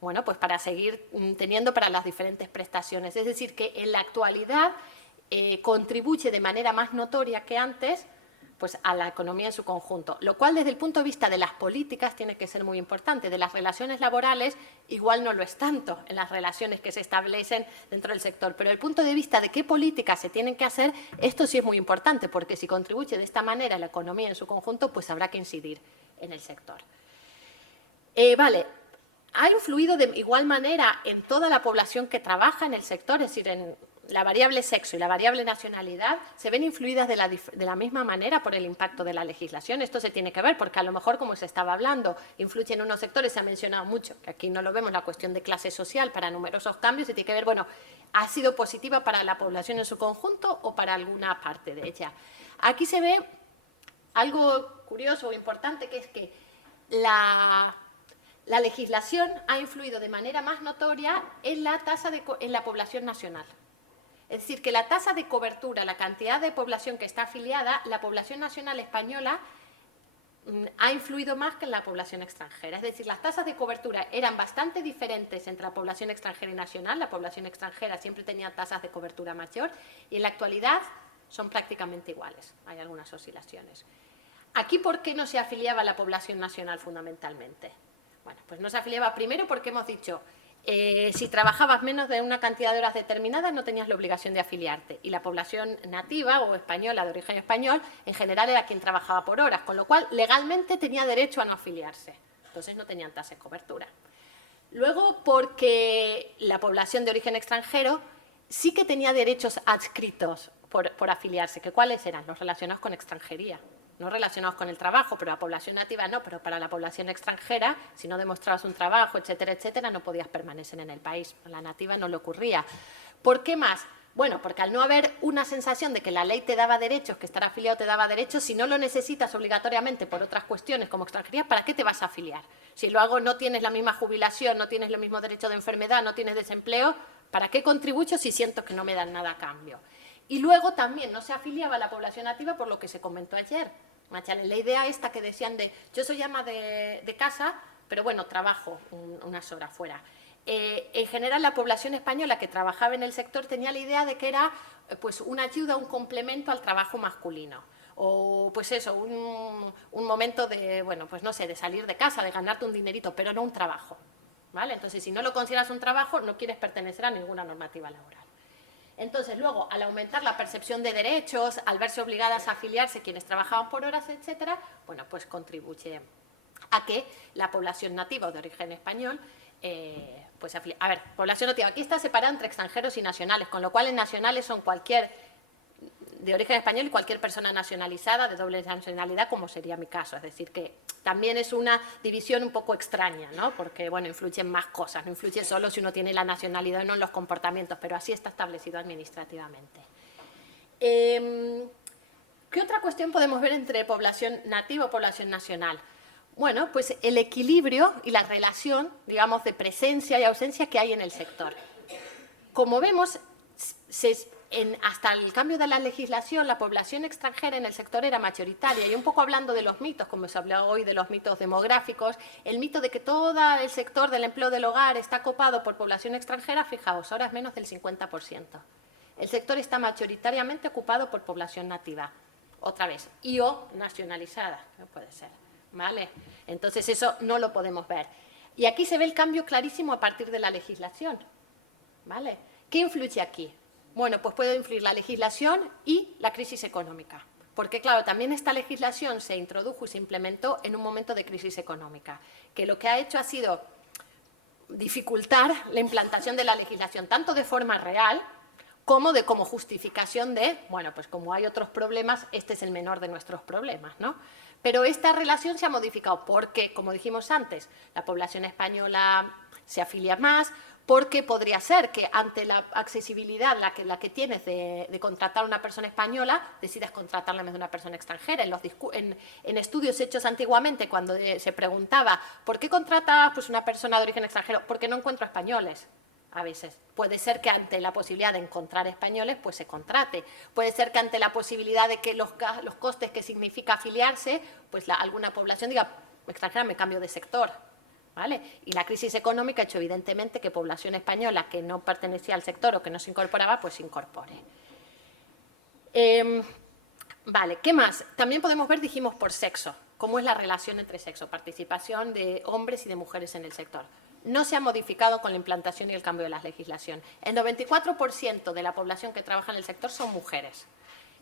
bueno, pues para seguir teniendo para las diferentes prestaciones. Es decir, que en la actualidad contribuye de manera más notoria que antes pues a la economía en su conjunto, lo cual desde el punto de vista de las políticas tiene que ser muy importante. De las relaciones laborales igual no lo es tanto en las relaciones que se establecen dentro del sector, pero desde el punto de vista de qué políticas se tienen que hacer, esto sí es muy importante, porque si contribuye de esta manera a la economía en su conjunto, pues habrá que incidir en el sector. Vale, ha influido de igual manera en toda la población que trabaja en el sector, es decir, en la variable sexo y la variable nacionalidad se ven influidas de la misma manera por el impacto de la legislación. Esto se tiene que ver porque a lo mejor, como se estaba hablando, influye en unos sectores, se ha mencionado mucho, que aquí no lo vemos, la cuestión de clase social para numerosos cambios, se tiene que ver, bueno, ¿ha sido positiva para la población en su conjunto o para alguna parte de ella? Aquí se ve algo curioso o importante, que es que la legislación ha influido de manera más notoria en la tasa en la población nacional. Es decir, que la tasa de cobertura, la cantidad de población que está afiliada, la población nacional española ha influido más que en la población extranjera. Es decir, las tasas de cobertura eran bastante diferentes entre la población extranjera y nacional. La población extranjera siempre tenía tasas de cobertura mayor y en la actualidad son prácticamente iguales. Hay algunas oscilaciones. Aquí, ¿por qué no se afiliaba la población nacional fundamentalmente? Bueno, pues no se afiliaba primero porque hemos dicho, si trabajabas menos de una cantidad de horas determinadas no tenías la obligación de afiliarte, y la población nativa o española de origen español en general era quien trabajaba por horas, con lo cual legalmente tenía derecho a no afiliarse, entonces no tenían tasa de cobertura. Luego, porque la población de origen extranjero sí que tenía derechos adscritos por afiliarse, que ¿cuáles eran? Los relacionados con extranjería. No relacionados con el trabajo, pero la población nativa no, pero para la población extranjera, si no demostrabas un trabajo, etcétera, etcétera, no podías permanecer en el país. A la nativa no le ocurría. ¿Por qué más? Bueno, porque al no haber una sensación de que la ley te daba derechos, que estar afiliado te daba derechos, si no lo necesitas obligatoriamente por otras cuestiones como extranjería, ¿para qué te vas a afiliar? Si luego no tienes la misma jubilación, no tienes el mismo derecho de enfermedad, no tienes desempleo, ¿para qué contribuyo si siento que no me dan nada a cambio? Y luego también no se afiliaba a la población nativa por lo que se comentó ayer. La idea esta que decían de, yo soy ama de casa, pero bueno, trabajo unas horas fuera. En general, la población española que trabajaba en el sector tenía la idea de que era pues, una ayuda, un complemento al trabajo masculino. O pues eso, un momento de, bueno, pues no sé, de salir de casa, de ganarte un dinerito, pero no un trabajo. ¿Vale? Entonces, si no lo consideras un trabajo, no quieres pertenecer a ninguna normativa laboral. Entonces, luego, al aumentar la percepción de derechos, al verse obligadas a afiliarse quienes trabajaban por horas, etcétera, bueno, pues contribuye a que la población nativa o de origen español, pues a ver, población nativa, aquí está separada entre extranjeros y nacionales, con lo cual en nacionales son cualquier de origen español y cualquier persona nacionalizada de doble nacionalidad, como sería mi caso. Es decir, que también es una división un poco extraña, ¿no? Porque, bueno, influyen más cosas, no influye solo si uno tiene la nacionalidad o no en los comportamientos, pero así está establecido administrativamente. ¿Qué otra cuestión podemos ver entre población nativa o población nacional? Bueno, pues el equilibrio y la relación, digamos, de presencia y ausencia que hay en el sector. Como vemos, hasta el cambio de la legislación, la población extranjera en el sector era mayoritaria. Y un poco hablando de los mitos, como se habló hoy de los mitos demográficos, el mito de que todo el sector del empleo del hogar está copado por población extranjera, fijaos, ahora es menos del 50%. El sector está mayoritariamente ocupado por población nativa. Otra vez, y o nacionalizada, no puede ser, ¿vale? Entonces eso no lo podemos ver. Y aquí se ve el cambio clarísimo a partir de la legislación, ¿vale? ¿Qué influye aquí? Bueno, pues puede influir la legislación y la crisis económica. Porque, claro, también esta legislación se introdujo y se implementó en un momento de crisis económica, que lo que ha hecho ha sido dificultar la implantación de la legislación, tanto de forma real como justificación de, bueno, pues como hay otros problemas, este es el menor de nuestros problemas, ¿no? Pero esta relación se ha modificado porque, como dijimos antes, la población española se afilia más, porque podría ser que ante la accesibilidad la que tienes de contratar a una persona española, decidas contratarla en vez de una persona extranjera. En estudios hechos antiguamente, cuando se preguntaba ¿por qué contratas pues, una persona de origen extranjero? Porque no encuentro españoles. A veces. Puede ser que ante la posibilidad de encontrar españoles, pues se contrate. Puede ser que ante la posibilidad de que los costes que significa afiliarse, pues alguna población diga, extranjera, me cambio de sector. ¿Vale? Y la crisis económica ha hecho evidentemente que población española que no pertenecía al sector o que no se incorporaba, pues se incorpore. Vale, ¿qué más? También podemos ver, dijimos, por sexo. ¿Cómo es la relación entre sexo? Participación de hombres y de mujeres en el sector. No se ha modificado con la implantación y el cambio de la legislación. El 94% de la población que trabaja en el sector son mujeres.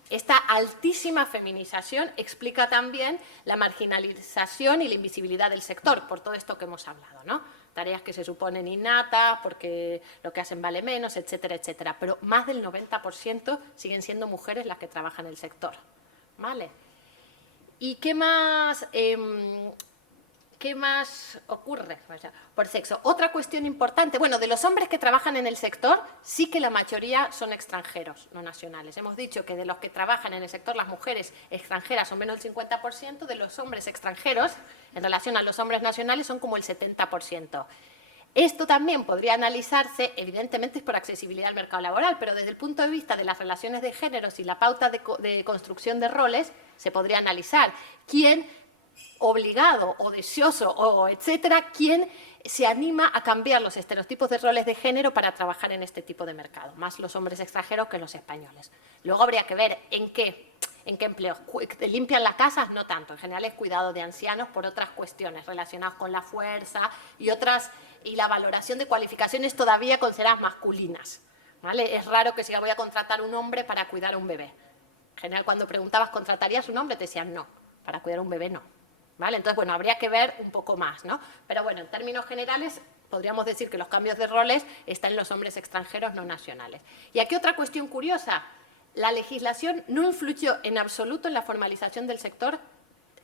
Esta altísima feminización explica también la marginalización y la invisibilidad del sector, por todo esto que hemos hablado, ¿no? Tareas que se suponen innatas, porque lo que hacen vale menos, etcétera, etcétera. Pero más del 90% siguen siendo mujeres las que trabajan en el sector, ¿vale? ¿Y qué más ocurre? Por sexo. Otra cuestión importante, bueno, de los hombres que trabajan en el sector, sí que la mayoría son extranjeros, no nacionales. Hemos dicho que de los que trabajan en el sector, las mujeres extranjeras son menos del 50%, de los hombres extranjeros, en relación a los hombres nacionales, son como el 70%. Esto también podría analizarse, evidentemente es por accesibilidad al mercado laboral, pero desde el punto de vista de las relaciones de géneros y la pauta de construcción de roles, se podría analizar quién obligado o deseoso o etcétera, quién se anima a cambiar los estereotipos de roles de género para trabajar en este tipo de mercado, más los hombres extranjeros que los españoles. Luego habría que ver en qué empleos. ¿Limpian las casas? No tanto. En general es cuidado de ancianos por otras cuestiones relacionadas con la fuerza y la valoración de cualificaciones todavía consideradas masculinas. ¿Vale? Es raro que si voy a contratar un hombre para cuidar a un bebé. En general, cuando preguntabas, ¿contratarías un hombre? Te decían no, para cuidar a un bebé no. ¿Vale? Entonces, bueno, habría que ver un poco más, ¿no? Pero bueno, en términos generales, podríamos decir que los cambios de roles están en los hombres extranjeros no nacionales. Y aquí otra cuestión curiosa. La legislación no influyó en absoluto en la formalización del sector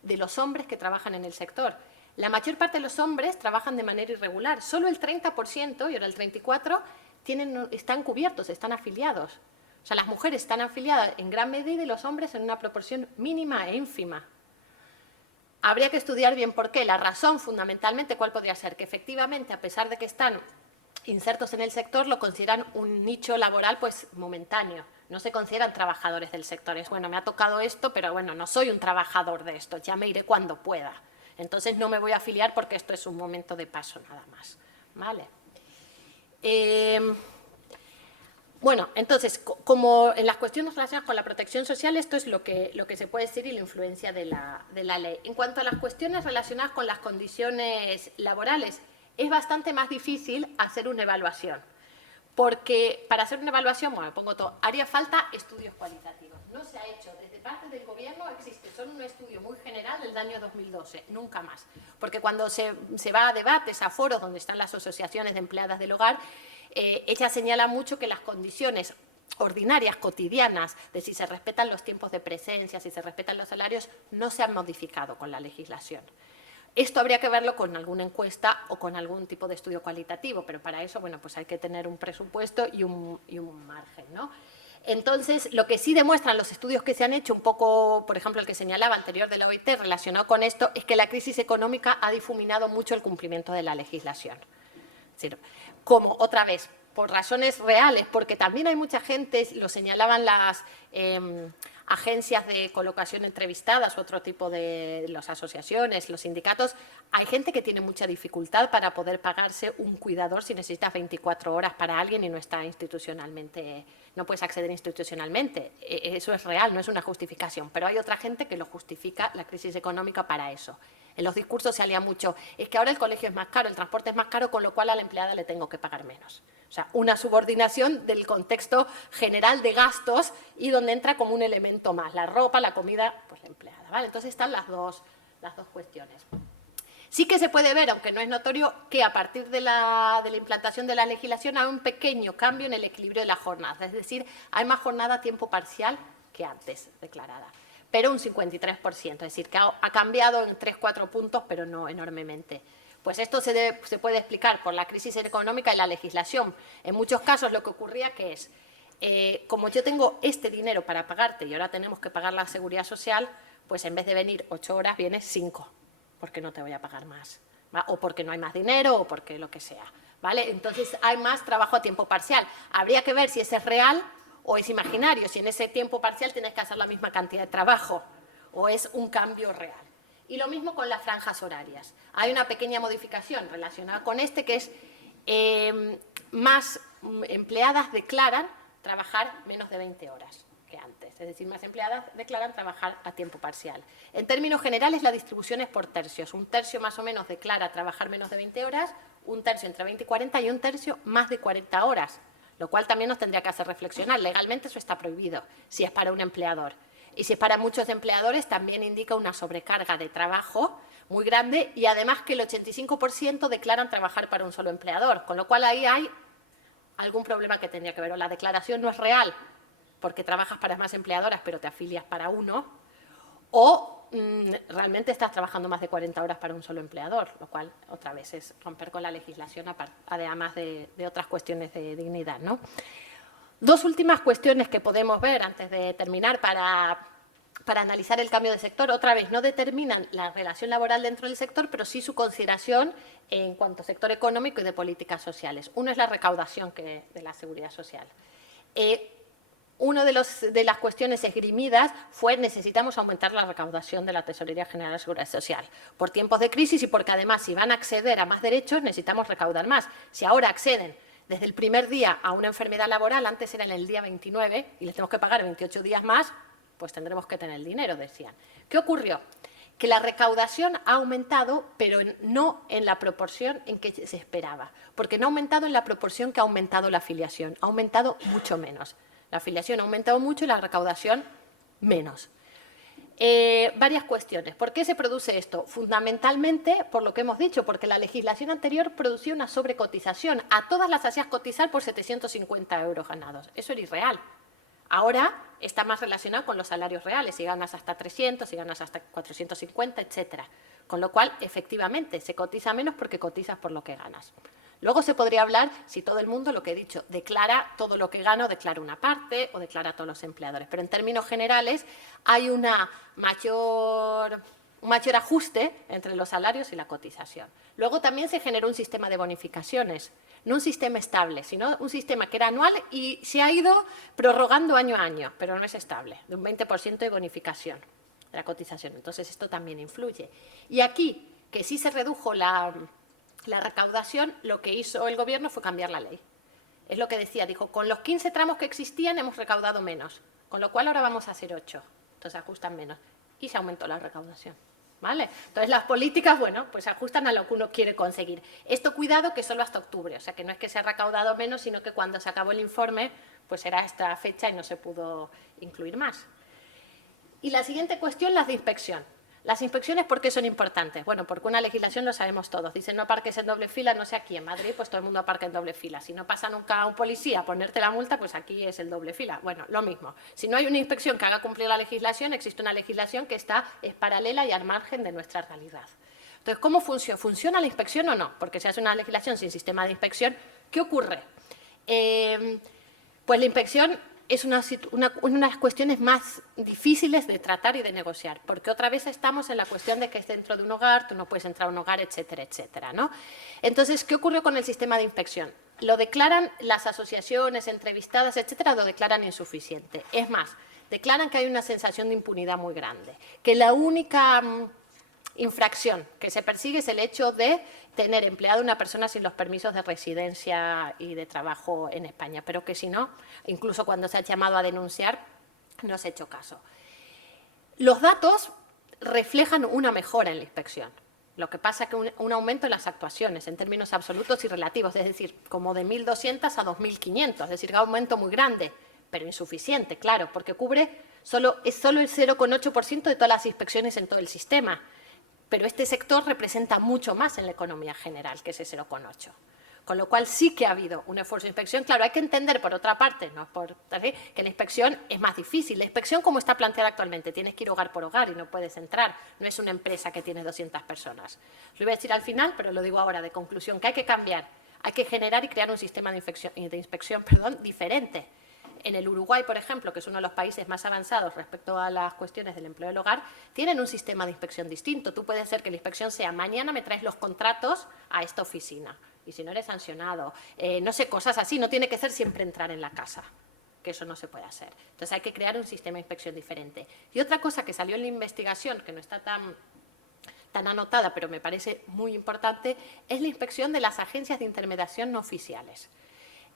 de los hombres que trabajan en el sector. La mayor parte de los hombres trabajan de manera irregular. Solo el 30%, y ahora el 34%, están cubiertos, están afiliados. O sea, las mujeres están afiliadas en gran medida y los hombres en una proporción mínima e ínfima. Habría que estudiar bien por qué. La razón, fundamentalmente, ¿cuál podría ser? Que efectivamente, a pesar de que están insertos en el sector, lo consideran un nicho laboral pues momentáneo. No se consideran trabajadores del sector. Es, bueno, me ha tocado esto, pero bueno, no soy un trabajador de esto, ya me iré cuando pueda. Entonces no me voy a afiliar porque esto es un momento de paso nada más. ¿Vale? Bueno, entonces, como en las cuestiones relacionadas con la protección social, esto es lo que se puede decir y la influencia de la ley. En cuanto a las cuestiones relacionadas con las condiciones laborales, es bastante más difícil hacer una evaluación. Porque para hacer una evaluación, bueno, pongo todo, haría falta estudios cualitativos. No se ha hecho, desde parte del gobierno existe solo un estudio muy general del año 2012, nunca más. Porque cuando se va a debates, a foros donde están las asociaciones de empleadas del hogar, ella señala mucho que las condiciones ordinarias, cotidianas, de si se respetan los tiempos de presencia, si se respetan los salarios, no se han modificado con la legislación. Esto habría que verlo con alguna encuesta o con algún tipo de estudio cualitativo, pero para eso, bueno, pues hay que tener un presupuesto y un margen, ¿no? Entonces, lo que sí demuestran los estudios que se han hecho, un poco, por ejemplo, el que señalaba anterior de la OIT relacionado con esto, es que la crisis económica ha difuminado mucho el cumplimiento de la legislación. Es decir, como, otra vez, por razones reales, porque también hay mucha gente, lo señalaban las agencias de colocación entrevistadas u otro tipo de las asociaciones, los sindicatos, hay gente que tiene mucha dificultad para poder pagarse un cuidador si necesitas 24 horas para alguien y no está institucionalmente, no puedes acceder institucionalmente. Eso es real, no es una justificación, pero hay otra gente que lo justifica la crisis económica para eso. En los discursos se alía mucho, es que ahora el colegio es más caro, el transporte es más caro, con lo cual a la empleada le tengo que pagar menos. O sea, una subordinación del contexto general de gastos y donde entra como un elemento más, la ropa, la comida, pues la empleada, ¿vale? Entonces están las dos cuestiones. Sí que se puede ver, aunque no es notorio, que a partir de la implantación de la legislación hay un pequeño cambio en el equilibrio de la jornada. Es decir, hay más jornada a tiempo parcial que antes declarada, pero un 53%. Es decir, que ha cambiado en 3-4 puntos, pero no enormemente. Pues esto se puede explicar por la crisis económica y la legislación. En muchos casos lo que ocurría que es, como yo tengo este dinero para pagarte y ahora tenemos que pagar la seguridad social, pues en vez de venir 8 horas, vienes 5. Porque no te voy a pagar más, ¿va? O porque no hay más dinero o porque lo que sea, ¿vale? Entonces hay más trabajo a tiempo parcial. Habría que ver si ese es real o es imaginario, si en ese tiempo parcial tienes que hacer la misma cantidad de trabajo o es un cambio real. Y lo mismo con las franjas horarias. Hay una pequeña modificación relacionada con este que es más empleadas declaran trabajar menos de 20 horas. Que antes, es decir, más empleadas declaran trabajar a tiempo parcial. En términos generales, la distribución es por tercios. Un tercio más o menos declara trabajar menos de 20 horas, un tercio entre 20 y 40 y un tercio más de 40 horas, lo cual también nos tendría que hacer reflexionar. Legalmente eso está prohibido, si es para un empleador. Y si es para muchos empleadores, también indica una sobrecarga de trabajo muy grande y además que el 85% declaran trabajar para un solo empleador, con lo cual ahí hay algún problema que tendría que ver. O la declaración no es real, porque trabajas para más empleadoras, pero te afilias para uno, o realmente estás trabajando más de 40 horas para un solo empleador, lo cual, otra vez, es romper con la legislación, además de otras cuestiones de dignidad, ¿no? Dos últimas cuestiones que podemos ver antes de terminar para analizar el cambio de sector. Otra vez, no determinan la relación laboral dentro del sector, pero sí su consideración en cuanto a sector económico y de políticas sociales. Uno es la recaudación de la seguridad social. Una de las cuestiones esgrimidas fue necesitamos aumentar la recaudación de la Tesorería General de la Seguridad Social por tiempos de crisis y porque además si van a acceder a más derechos necesitamos recaudar más. Si ahora acceden desde el primer día a una enfermedad laboral, antes era en el día 29 y les tenemos que pagar 28 días más, pues tendremos que tener el dinero, decían. ¿Qué ocurrió? Que la recaudación ha aumentado, pero no en la proporción en que se esperaba, porque no ha aumentado en la proporción que ha aumentado la afiliación, ha aumentado mucho menos. La afiliación ha aumentado mucho y la recaudación menos. Varias cuestiones. ¿Por qué se produce esto? Fundamentalmente, por lo que hemos dicho, porque la legislación anterior producía una sobrecotización. A todas las hacías cotizar por 750 euros ganados. Eso era irreal. Ahora está más relacionado con los salarios reales. Si ganas hasta 300, si ganas hasta 450, etcétera. Con lo cual, efectivamente, se cotiza menos porque cotizas por lo que ganas. Luego se podría hablar si todo el mundo, lo que he dicho, declara todo lo que gana o declara una parte o declara a todos los empleadores. Pero en términos generales hay un mayor ajuste entre los salarios y la cotización. Luego también se generó un sistema de bonificaciones, no un sistema estable, sino un sistema que era anual y se ha ido prorrogando año a año, pero no es estable, de un 20% de bonificación de la cotización. Entonces esto también influye. Y aquí, que sí se redujo la recaudación, lo que hizo el Gobierno fue cambiar la ley. Es lo que decía, dijo, con los 15 tramos que existían hemos recaudado menos, con lo cual ahora vamos a hacer 8, entonces ajustan menos. Y se aumentó la recaudación, ¿vale? Entonces las políticas, bueno, pues se ajustan a lo que uno quiere conseguir. Esto, cuidado, que solo hasta octubre, o sea que no es que se ha recaudado menos, sino que cuando se acabó el informe, pues era esta fecha y no se pudo incluir más. Y la siguiente cuestión, las de inspección. Las inspecciones, ¿por qué son importantes? Bueno, porque una legislación lo sabemos todos. Dicen no aparques en doble fila, no sé aquí. En Madrid, pues todo el mundo aparca en doble fila. Si no pasa nunca un policía a ponerte la multa, pues aquí es el doble fila. Bueno, lo mismo. Si no hay una inspección que haga cumplir la legislación, existe una legislación que es paralela y al margen de nuestra realidad. Entonces, ¿cómo funciona? ¿Funciona la inspección o no? Porque si hace una legislación sin sistema de inspección, ¿qué ocurre? Pues la inspección es una de las cuestiones más difíciles de tratar y de negociar, porque otra vez estamos en la cuestión de que es dentro de un hogar, tú no puedes entrar a un hogar, etcétera, etcétera, ¿no? Entonces, ¿qué ocurrió con el sistema de inspección? Lo declaran las asociaciones entrevistadas, etcétera, lo declaran insuficiente. Es más, declaran que hay una sensación de impunidad muy grande, que la única infracción que se persigue es el hecho de tener empleada una persona sin los permisos de residencia y de trabajo en España, pero que si no, incluso cuando se ha llamado a denunciar, no se ha hecho caso. Los datos reflejan una mejora en la inspección. Lo que pasa es que un aumento en las actuaciones en términos absolutos y relativos, es decir, como de 1.200 a 2.500, es decir, un aumento muy grande, pero insuficiente, claro, porque cubre es solo el 0,8% de todas las inspecciones en todo el sistema. pero este sector representa mucho más en la economía general que ese 0,8. Con lo cual sí que ha habido un esfuerzo de inspección. Claro, hay que entender, por otra parte, que la inspección es más difícil. La inspección, como está planteada actualmente, tienes que ir hogar por hogar y no puedes entrar. No es una empresa que tiene 200 personas. Lo voy a decir al final, pero lo digo ahora de conclusión, que hay que cambiar. Hay que generar y crear un sistema de inspección diferente. En el Uruguay, por ejemplo, que es uno de los países más avanzados respecto a las cuestiones del empleo del hogar, tienen un sistema de inspección distinto. Tú puedes hacer que la inspección sea mañana me traes los contratos a esta oficina y si no eres sancionado, no sé, cosas así. No tiene que ser siempre entrar en la casa, que eso no se puede hacer. Entonces hay que crear un sistema de inspección diferente. Y otra cosa que salió en la investigación, que no está tan anotada, pero me parece muy importante, es la inspección de las agencias de intermediación no oficiales.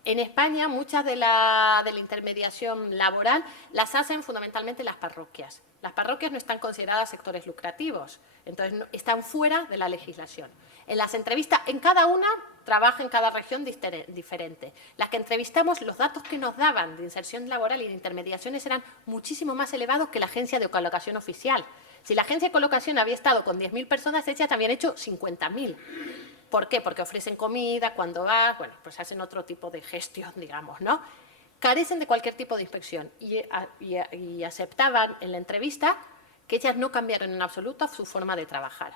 En España, muchas de la intermediación laboral las hacen fundamentalmente las parroquias. Las parroquias no están consideradas sectores lucrativos, entonces están fuera de la legislación. En las entrevistas, en cada una trabaja en cada región diferente. Las que entrevistamos, los datos que nos daban de inserción laboral y de intermediaciones eran muchísimo más elevados que la agencia de colocación oficial. Si la agencia de colocación había estado con 10.000 personas, ellas habían hecho 50.000. ¿Por qué? Porque ofrecen comida cuando vas, bueno, pues hacen otro tipo de gestión, digamos, ¿no? Carecen de cualquier tipo de inspección y aceptaban en la entrevista que ellas no cambiaron en absoluto su forma de trabajar.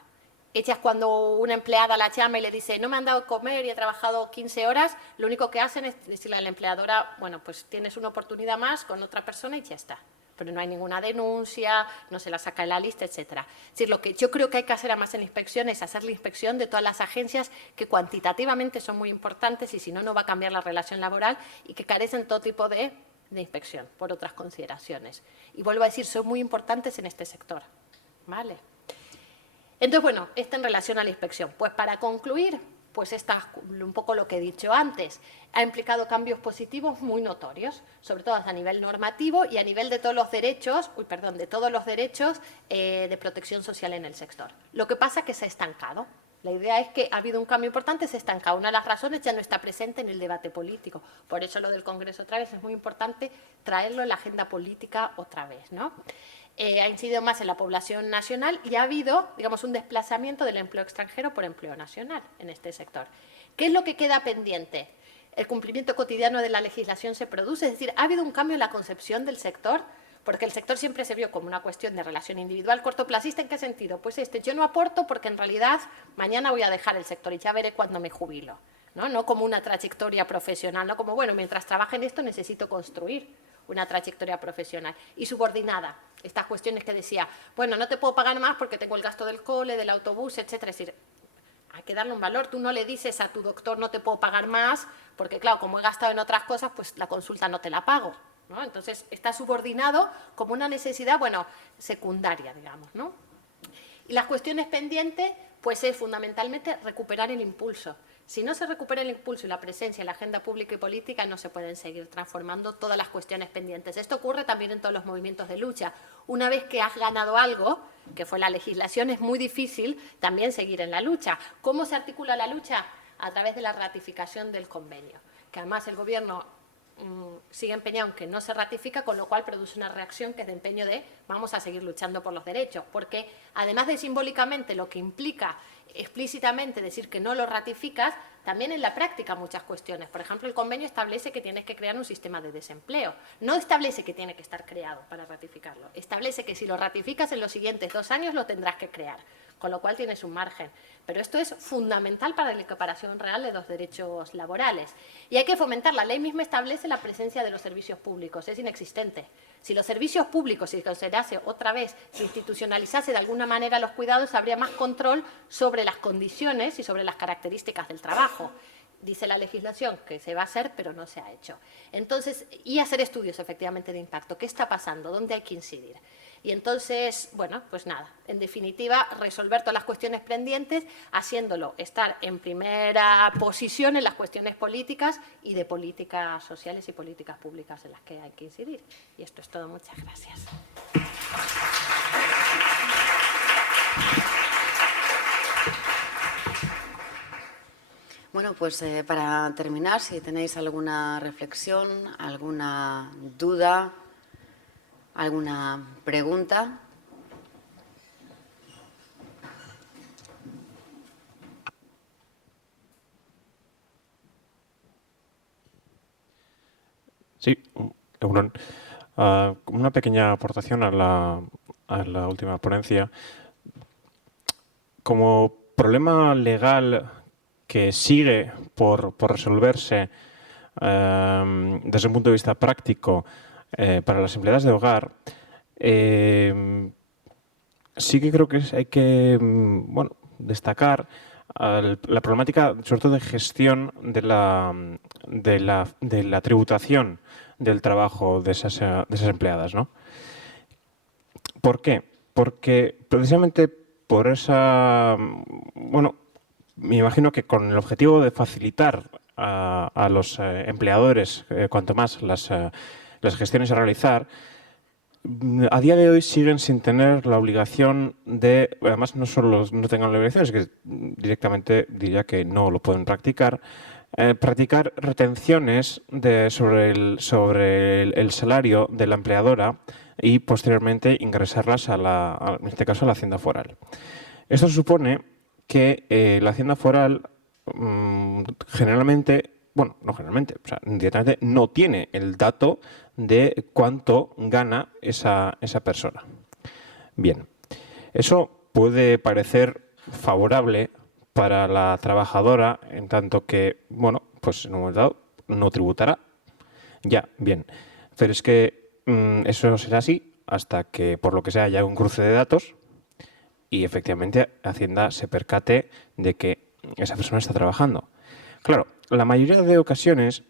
Ellas, cuando una empleada la llama y le dice no me han dado comer y he trabajado 15 horas, lo único que hacen es decirle a la empleadora, bueno, pues tienes una oportunidad más con otra persona y ya está. Pero no hay ninguna denuncia, no se la saca de la lista, etcétera. Es decir, lo que yo creo que hay que hacer además en la inspección es hacer la inspección de todas las agencias que cuantitativamente son muy importantes y si no, no va a cambiar la relación laboral y que carecen todo tipo de inspección por otras consideraciones. Y vuelvo a decir, son muy importantes en este sector. ¿Vale? Entonces, bueno, esto en relación a la inspección. Pues para concluir, pues esta un poco lo que he dicho antes, ha implicado cambios positivos muy notorios, sobre todo a nivel normativo y a nivel de todos los derechos, de protección social en el sector. Lo que pasa es que se ha estancado. La idea es que ha habido un cambio importante, se ha estancado. Una de las razones ya no está presente en el debate político. Por eso lo del Congreso otra vez es muy importante traerlo en la agenda política otra vez, ¿no? Ha incidido más en la población nacional y ha habido, digamos, un desplazamiento del empleo extranjero por empleo nacional en este sector. ¿Qué es lo que queda pendiente? El cumplimiento cotidiano de la legislación se produce, es decir, ha habido un cambio en la concepción del sector, porque el sector siempre se vio como una cuestión de relación individual cortoplacista. ¿En qué sentido? Pues yo no aporto porque en realidad mañana voy a dejar el sector y ya veré cuando me jubilo, ¿no? No como una trayectoria profesional, no como, bueno, mientras trabaje en esto necesito construir una trayectoria profesional. Y subordinada, estas cuestiones que decía, bueno, no te puedo pagar más porque tengo el gasto del cole, del autobús, etcétera. Es decir, hay que darle un valor. Tú no le dices a tu doctor no te puedo pagar más porque, claro, como he gastado en otras cosas, pues la consulta no te la pago, ¿no? Entonces, está subordinado como una necesidad, bueno, secundaria, digamos, ¿no? Y las cuestiones pendientes, pues es fundamentalmente recuperar el impulso. Si no se recupera el impulso y la presencia en la agenda pública y política, no se pueden seguir transformando todas las cuestiones pendientes. Esto ocurre también en todos los movimientos de lucha. Una vez que has ganado algo, que fue la legislación, es muy difícil también seguir en la lucha. ¿Cómo se articula la lucha? A través de la ratificación del convenio, que además el Gobierno sigue empeñado en que no se ratifica, con lo cual produce una reacción que es de empeño de vamos a seguir luchando por los derechos, porque además de simbólicamente lo que implica explícitamente decir que no lo ratificas, también en la práctica muchas cuestiones. Por ejemplo, el convenio establece que tienes que crear un sistema de desempleo. No establece que tiene que estar creado para ratificarlo. Establece que si lo ratificas en los siguientes 2 años lo tendrás que crear, con lo cual tienes un margen. Pero esto es fundamental para la equiparación real de los derechos laborales. Y hay que fomentar. La ley misma establece la presencia de los servicios públicos. Es inexistente. Si los servicios públicos se considerase otra vez, se institucionalizase de alguna manera los cuidados, habría más control sobre las condiciones y sobre las características del trabajo. Dice la legislación que se va a hacer, pero no se ha hecho. Entonces, y hacer estudios efectivamente de impacto. ¿Qué está pasando? ¿Dónde hay que incidir? Y entonces, bueno, pues nada, en definitiva, resolver todas las cuestiones pendientes, haciéndolo estar en primera posición en las cuestiones políticas y de políticas sociales y políticas públicas en las que hay que incidir. Y esto es todo. Muchas gracias. Bueno, pues para terminar, si tenéis alguna reflexión, alguna duda, alguna pregunta. Sí, Egunon. Una pequeña aportación a la última ponencia. Como problema legal que sigue por resolverse desde un punto de vista práctico para las empleadas de hogar, sí que creo que hay que bueno, destacar la problemática, sobre todo de gestión de la tributación del trabajo de esas empleadas, ¿no? ¿Por qué? Porque precisamente por esa, bueno, me imagino que con el objetivo de facilitar a los empleadores, cuanto más las gestiones a realizar, a día de hoy siguen sin tener la obligación de, además no solo no tengan la obligación, es que directamente diría que no lo pueden practicar, practicar retenciones sobre el salario de la empleadora y posteriormente ingresarlas en este caso a la Hacienda Foral. Esto supone que la Hacienda Foral generalmente, bueno, no generalmente, o sea, directamente no tiene el dato de cuánto gana esa persona. Bien, eso puede parecer favorable para la trabajadora, en tanto que, bueno, pues en un momento dado no tributará. Ya, bien. Pero es que eso será así hasta que, por lo que sea, haya un cruce de datos y efectivamente Hacienda se percate de que esa persona está trabajando. Claro, la mayoría de ocasiones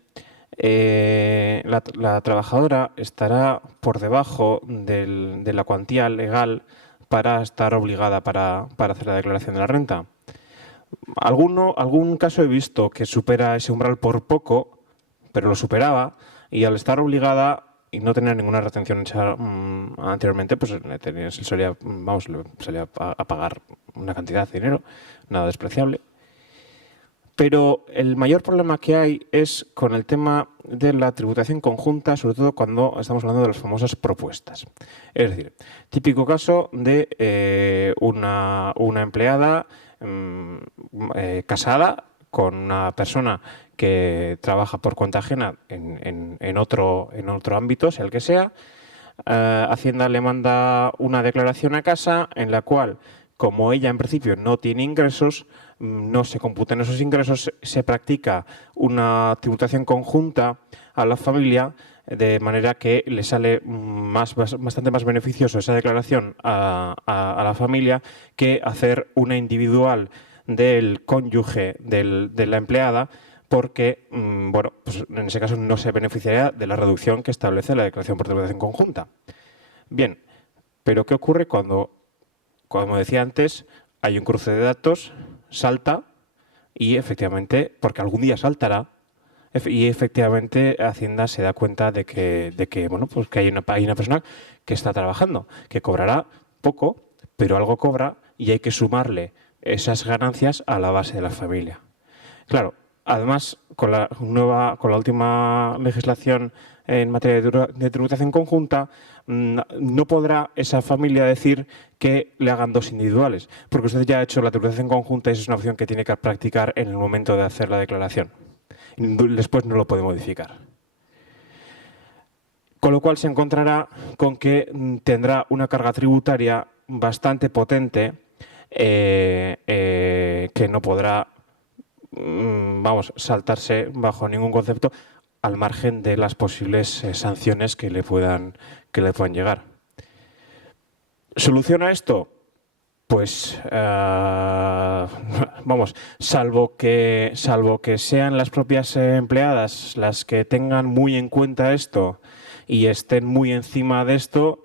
la trabajadora estará por debajo de la cuantía legal para estar obligada para hacer la declaración de la renta. Algún caso he visto que supera ese umbral por poco, pero lo superaba, y al estar obligada y no tener ninguna retención hecha anteriormente, pues le solía a pagar una cantidad de dinero, nada despreciable. Pero el mayor problema que hay es con el tema de la tributación conjunta, sobre todo cuando estamos hablando de las famosas propuestas. Es decir, típico caso de una empleada casada con una persona que trabaja por cuenta ajena en otro ámbito, sea el que sea. Hacienda le manda una declaración a casa en la cual, como ella en principio no tiene ingresos, no se computan esos ingresos, se practica una tributación conjunta a la familia, de manera que le sale bastante más beneficioso esa declaración a la familia que hacer una individual del cónyuge de la empleada, porque bueno, pues en ese caso no se beneficiaría de la reducción que establece la declaración por tributación conjunta. Bien, pero ¿qué ocurre cuando, como decía antes, hay un cruce de datos, salta y efectivamente, porque algún día saltará, y efectivamente Hacienda se da cuenta de que bueno, pues que hay una persona que está trabajando, que cobrará poco, pero algo cobra y hay que sumarle esas ganancias a la base de la familia. Claro, además, con la última legislación en materia de tributación conjunta, no podrá esa familia decir que le hagan dos individuales, porque usted ya ha hecho la tributación conjunta y esa es una opción que tiene que practicar en el momento de hacer la declaración. Después no lo puede modificar. Con lo cual se encontrará con que tendrá una carga tributaria bastante potente que no podrá saltarse bajo ningún concepto, al margen de las posibles sanciones que le puedan llegar. ¿Soluciona esto? Pues, salvo que sean las propias empleadas las que tengan muy en cuenta esto y estén muy encima de esto,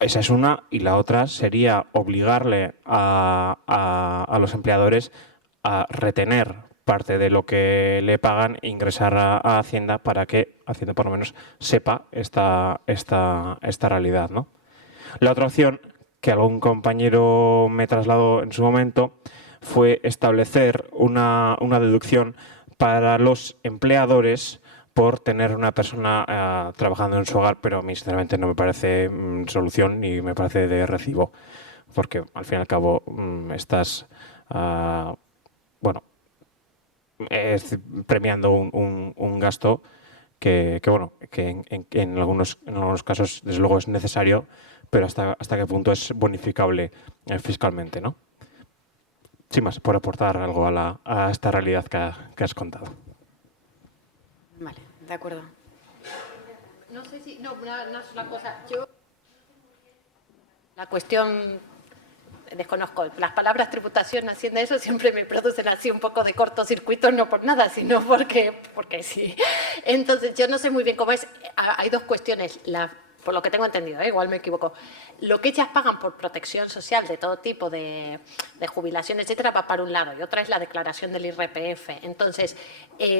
esa es una, y la otra sería obligarle a los empleadores a retener parte de lo que le pagan e ingresar a Hacienda para que Hacienda por lo menos sepa esta realidad, ¿no? La otra opción que algún compañero me trasladó en su momento fue establecer una deducción para los empleadores por tener una persona trabajando en su hogar, pero a mí sinceramente no me parece solución ni me parece de recibo, porque al fin y al cabo estás bueno, premiando un gasto bueno, que en algunos casos, desde luego, es necesario, pero hasta qué punto es bonificable fiscalmente, ¿no? Sin más, por aportar algo a esta realidad que has contado. Vale, de acuerdo. No sé si... No, una sola cosa. Yo... La cuestión... Desconozco. Las palabras tributación, hacienda, eso siempre me producen así un poco de cortocircuito, no por nada, sino porque sí. Entonces, yo no sé muy bien cómo es. Hay dos cuestiones. Por lo que tengo entendido, igual me equivoco. Lo que ellas pagan por protección social de todo tipo de jubilación, etcétera, va para un lado y otra es la declaración del IRPF. Entonces,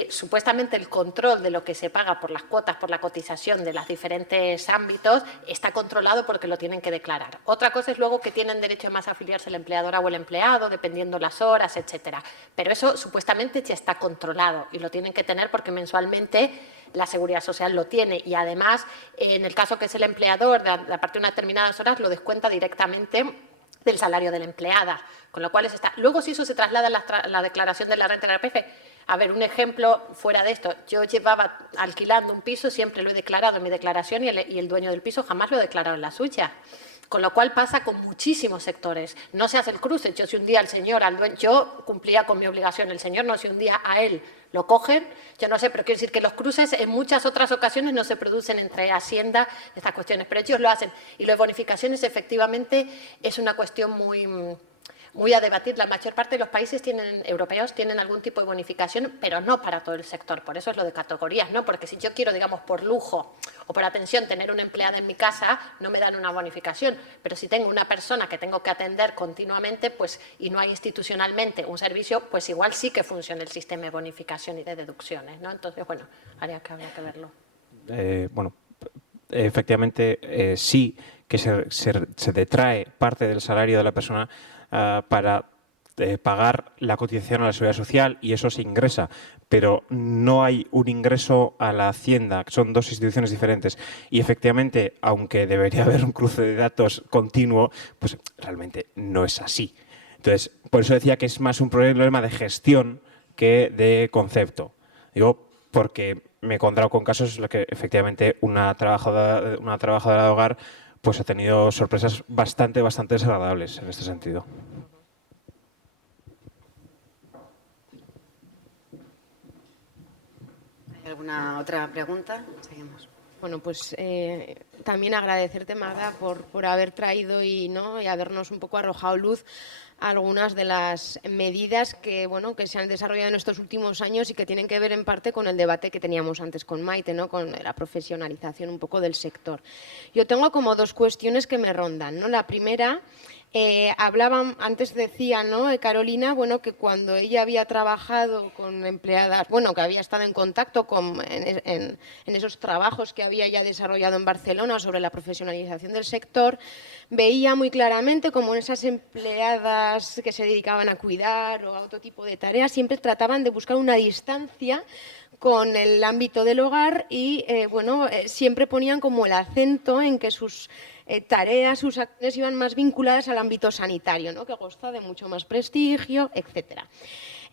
supuestamente el control de lo que se paga por las cuotas, por la cotización de los diferentes ámbitos, está controlado porque lo tienen que declarar. Otra cosa es luego que tienen derecho más a afiliarse el empleador o el empleado, dependiendo las horas, etcétera. Pero eso supuestamente ya está controlado y lo tienen que tener porque mensualmente la Seguridad Social lo tiene y además, en el caso que es el empleador, a partir de unas determinadas horas lo descuenta directamente del salario de la empleada, con lo cual está. Luego, si eso se traslada a la declaración de la renta del IRPF, a ver, un ejemplo fuera de esto, yo llevaba alquilando un piso, siempre lo he declarado en mi declaración y el dueño del piso jamás lo ha declarado en la suya. Con lo cual pasa con muchísimos sectores. No se hace el cruce. Yo si un día al señor, al dueño, yo cumplía con mi obligación, el señor no, si un día a él lo cogen, yo no sé, pero quiero decir que los cruces en muchas otras ocasiones no se producen entre Hacienda y estas cuestiones, pero ellos lo hacen. Y lo de bonificaciones efectivamente es una cuestión muy a debatir. La mayor parte de los países europeos tienen algún tipo de bonificación, pero no para todo el sector. Por eso es lo de categorías, ¿no? Porque si yo quiero, digamos, por lujo o por atención tener una empleada en mi casa, no me dan una bonificación. Pero si tengo una persona que tengo que atender continuamente, pues, y no hay institucionalmente un servicio, pues igual sí que funciona el sistema de bonificación y de deducciones, ¿no? Entonces, bueno, habría que verlo. Bueno, efectivamente sí que se detrae parte del salario de la persona para pagar la cotización a la Seguridad Social y eso se ingresa, pero no hay un ingreso a la Hacienda, que son dos instituciones diferentes. Y efectivamente, aunque debería haber un cruce de datos continuo, pues realmente no es así. Entonces, por eso decía que es más un problema de gestión que de concepto. Digo, porque me he encontrado con casos en los que efectivamente una trabajadora de hogar pues ha tenido sorpresas bastante desagradables en este sentido. ¿Hay alguna otra pregunta? Seguimos. Bueno, pues también agradecerte, Magda, por haber traído y habernos un poco arrojado luz a algunas de las medidas que se han desarrollado en estos últimos años y que tienen que ver en parte con el debate que teníamos antes con Maite, ¿no? Con la profesionalización un poco del sector. Yo tengo como dos cuestiones que me rondan, ¿no? La primera, antes decía, ¿no? Carolina, que cuando ella había trabajado con empleadas, que había estado en contacto en esos trabajos que había ya desarrollado en Barcelona sobre la profesionalización del sector, veía muy claramente como esas empleadas que se dedicaban a cuidar o a otro tipo de tareas siempre trataban de buscar una distancia con el ámbito del hogar y siempre ponían como el acento en que sus tareas, sus acciones iban más vinculadas al ámbito sanitario, ¿no? Que goza de mucho más prestigio, etcétera.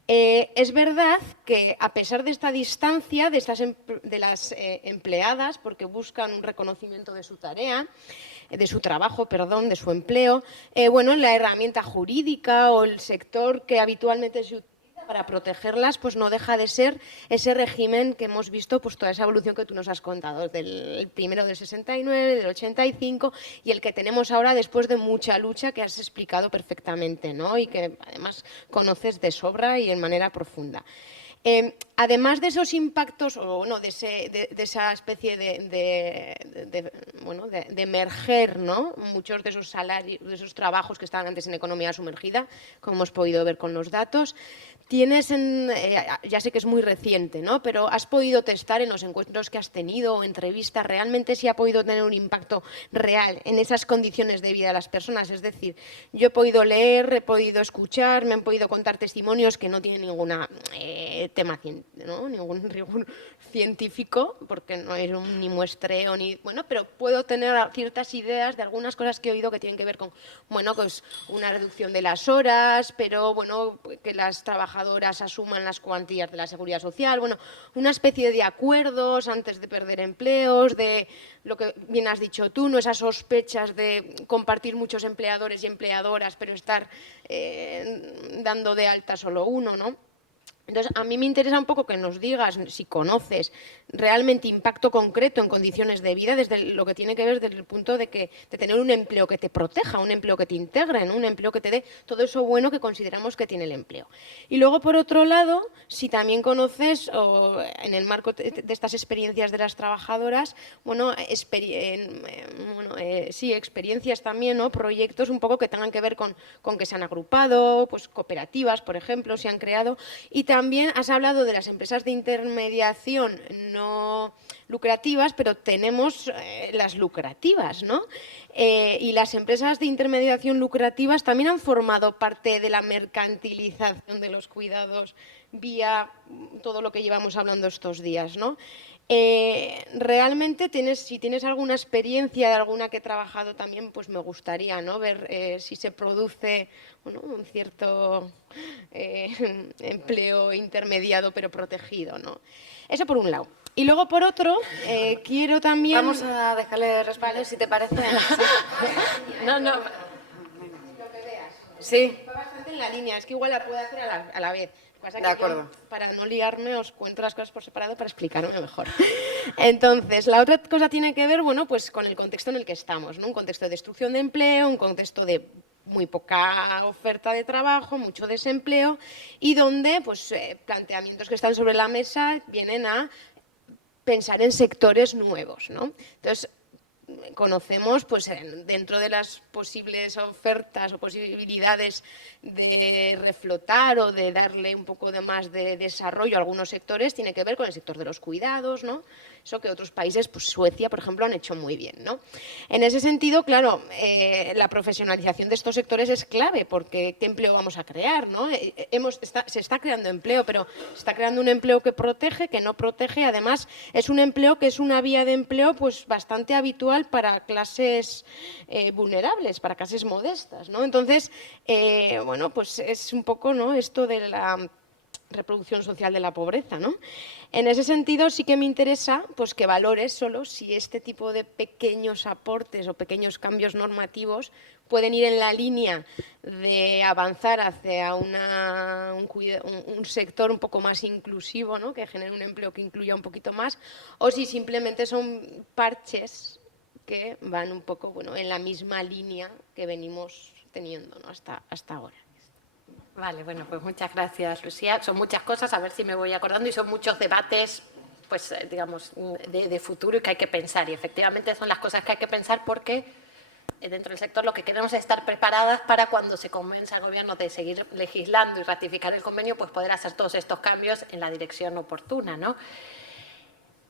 Es verdad que a pesar de esta distancia de las empleadas, porque buscan un reconocimiento de su tarea, de su trabajo, perdón, de su empleo, la herramienta jurídica o el sector que habitualmente se utiliza para protegerlas, pues no deja de ser ese régimen que hemos visto, pues toda esa evolución que tú nos has contado, el primero del 69, del 85 y el que tenemos ahora después de mucha lucha que has explicado perfectamente, ¿no? Y que además conoces de sobra y en manera profunda. Además de esos impactos, de esa especie de emerger, ¿no? Muchos de esos salarios, de esos trabajos que estaban antes en economía sumergida, como hemos podido ver con los datos, ya sé que es muy reciente, ¿no? Pero has podido testar en los encuentros que has tenido o entrevistas, realmente sí ha podido tener un impacto real en esas condiciones de vida de las personas. Es decir, yo he podido leer, he podido escuchar, me han podido contar testimonios que no tienen ninguna tema, ¿no? Ningún rigor científico, porque no es ni muestreo, ni bueno, pero puedo tener ciertas ideas de algunas cosas que he oído que tienen que ver con, bueno, pues una reducción de las horas, pero bueno, que las trabajadoras asuman las cuantías de la seguridad social, bueno, una especie de acuerdos antes de perder empleos, de lo que bien has dicho tú, ¿no? Esas sospechas de compartir muchos empleadores y empleadoras, pero estar dando de alta solo uno, ¿no? Entonces, a mí me interesa un poco que nos digas, si conoces realmente impacto concreto en condiciones de vida, desde lo que tiene que ver desde el punto de tener un empleo que te proteja, un empleo que te integre, ¿no? Un empleo que te dé todo eso bueno que consideramos que tiene el empleo. Y luego, por otro lado, si también conoces, o en el marco de estas experiencias de las trabajadoras, bueno, sí, experiencias también, ¿no? Proyectos un poco que tengan que ver con que se han agrupado, pues cooperativas, por ejemplo, se han creado. Y también has hablado de las empresas de intermediación no lucrativas, pero tenemos las lucrativas, ¿no? Y las empresas de intermediación lucrativas también han formado parte de la mercantilización de los cuidados vía todo lo que llevamos hablando estos días, ¿no? Realmente si tienes alguna experiencia de alguna que he trabajado también, pues me gustaría, ¿no? Ver si se produce, bueno, un cierto empleo intermediado pero protegido, ¿no? Eso por un lado. Y luego por otro, quiero también... Vamos a dejarle responder, si te parece. No, no. Sí. Va bastante en la línea, es que igual la puedo hacer a la vez. Pasa que De acuerdo. yo, para no liarme, os cuento las cosas por separado para explicarme mejor. Entonces, la otra cosa tiene que ver, bueno, pues con el contexto en el que estamos, ¿no? Un contexto de destrucción de empleo, un contexto de muy poca oferta de trabajo, mucho desempleo, y donde, pues, planteamientos que están sobre la mesa vienen a pensar en sectores nuevos, ¿no? Entonces, conocemos, pues dentro de las posibles ofertas o posibilidades de reflotar o de darle un poco de más de desarrollo a algunos sectores, tiene que ver con el sector de los cuidados, ¿no? Eso que otros países, pues Suecia, por ejemplo, han hecho muy bien, ¿no? En ese sentido, claro, la profesionalización de estos sectores es clave, porque ¿qué empleo vamos a crear, ¿no? Se está creando empleo, pero se está creando un empleo que protege, que no protege, además es un empleo que es una vía de empleo pues bastante habitual para clases vulnerables, para clases modestas, ¿no? Entonces, bueno, pues es un poco, ¿no?, esto de la reproducción social de la pobreza, ¿no? En ese sentido sí que me interesa pues que valores solo si este tipo de pequeños aportes o pequeños cambios normativos pueden ir en la línea de avanzar hacia un sector un poco más inclusivo, ¿no?, que genere un empleo que incluya un poquito más, o si simplemente son parches que van un poco, bueno, en la misma línea que venimos teniendo, ¿no?, hasta ahora. Vale, bueno, pues muchas gracias, Lucía. Son muchas cosas, a ver si me voy acordando, y son muchos debates, pues, digamos, de futuro y que hay que pensar. Y efectivamente son las cosas que hay que pensar porque dentro del sector lo que queremos es estar preparadas para cuando se convenza al Gobierno de seguir legislando y ratificar el convenio, pues poder hacer todos estos cambios en la dirección oportuna, ¿no?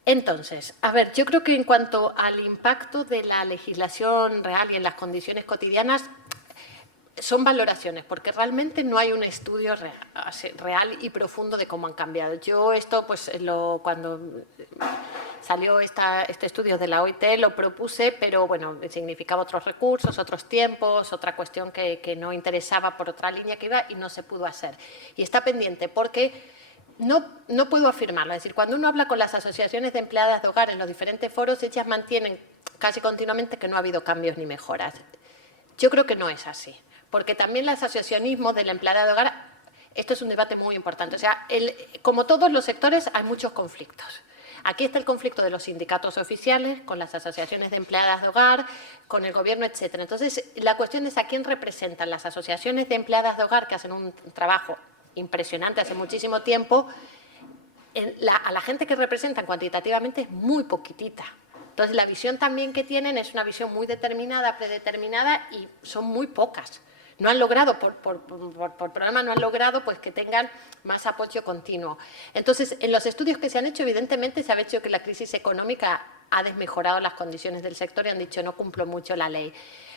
Entonces, a ver, yo creo que en cuanto al impacto de la legislación real y en las condiciones cotidianas, son valoraciones, porque realmente no hay un estudio real y profundo de cómo han cambiado. Yo esto, pues, cuando salió este estudio de la OIT, lo propuse, pero bueno, significaba otros recursos, otros tiempos, otra cuestión que no interesaba por otra línea que iba y no se pudo hacer. Y está pendiente porque no puedo afirmarlo. Es decir, cuando uno habla con las asociaciones de empleadas de hogar en los diferentes foros, ellas mantienen casi continuamente que no ha habido cambios ni mejoras. Yo creo que no es así, porque también el asociacionismo de la empleada de hogar, esto es un debate muy importante. O sea, como todos los sectores, hay muchos conflictos. Aquí está el conflicto de los sindicatos oficiales, con las asociaciones de empleadas de hogar, con el Gobierno, etcétera. Entonces, la cuestión es a quién representan las asociaciones de empleadas de hogar, que hacen un trabajo impresionante hace muchísimo tiempo. A la gente que representan cuantitativamente es muy poquitita. Entonces, la visión también que tienen es una visión muy determinada, predeterminada, y son muy pocas. No han logrado, por programa, no han logrado pues, que tengan más apoyo continuo. Entonces, en los estudios que se han hecho, evidentemente se ha hecho que la crisis económica ha desmejorado las condiciones del sector y han dicho no cumplo mucho la ley.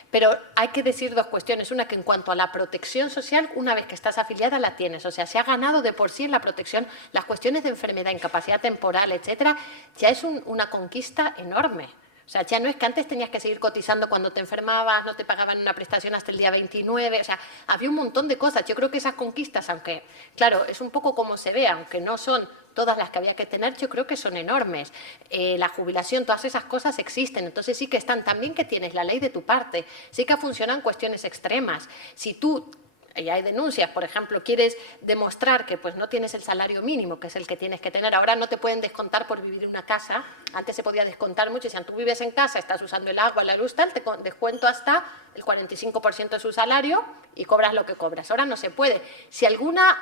Pero hay que decir dos cuestiones. Una, que en cuanto a la protección social, una vez que estás afiliada la tienes. O sea, se ha ganado de por sí en la protección. Las cuestiones de enfermedad, incapacidad temporal, etcétera, ya es una conquista enorme. O sea, ya no es que antes tenías que seguir cotizando cuando te enfermabas, no te pagaban una prestación hasta el día 29, o sea, había un montón de cosas. Yo creo que esas conquistas, aunque, claro, es un poco como se ve, aunque no son todas las que había que tener, yo creo que son enormes. La jubilación, todas esas cosas existen, entonces sí que están. También que tienes la ley de tu parte, sí que funcionan cuestiones extremas. Si tú... Y hay denuncias, por ejemplo, quieres demostrar que pues, no tienes el salario mínimo, que es el que tienes que tener. Ahora no te pueden descontar por vivir en una casa. Antes se podía descontar mucho. Si tú vives en casa, estás usando el agua, la luz, tal, te descuento hasta el 45% de su salario y cobras lo que cobras. Ahora no se puede. Si alguna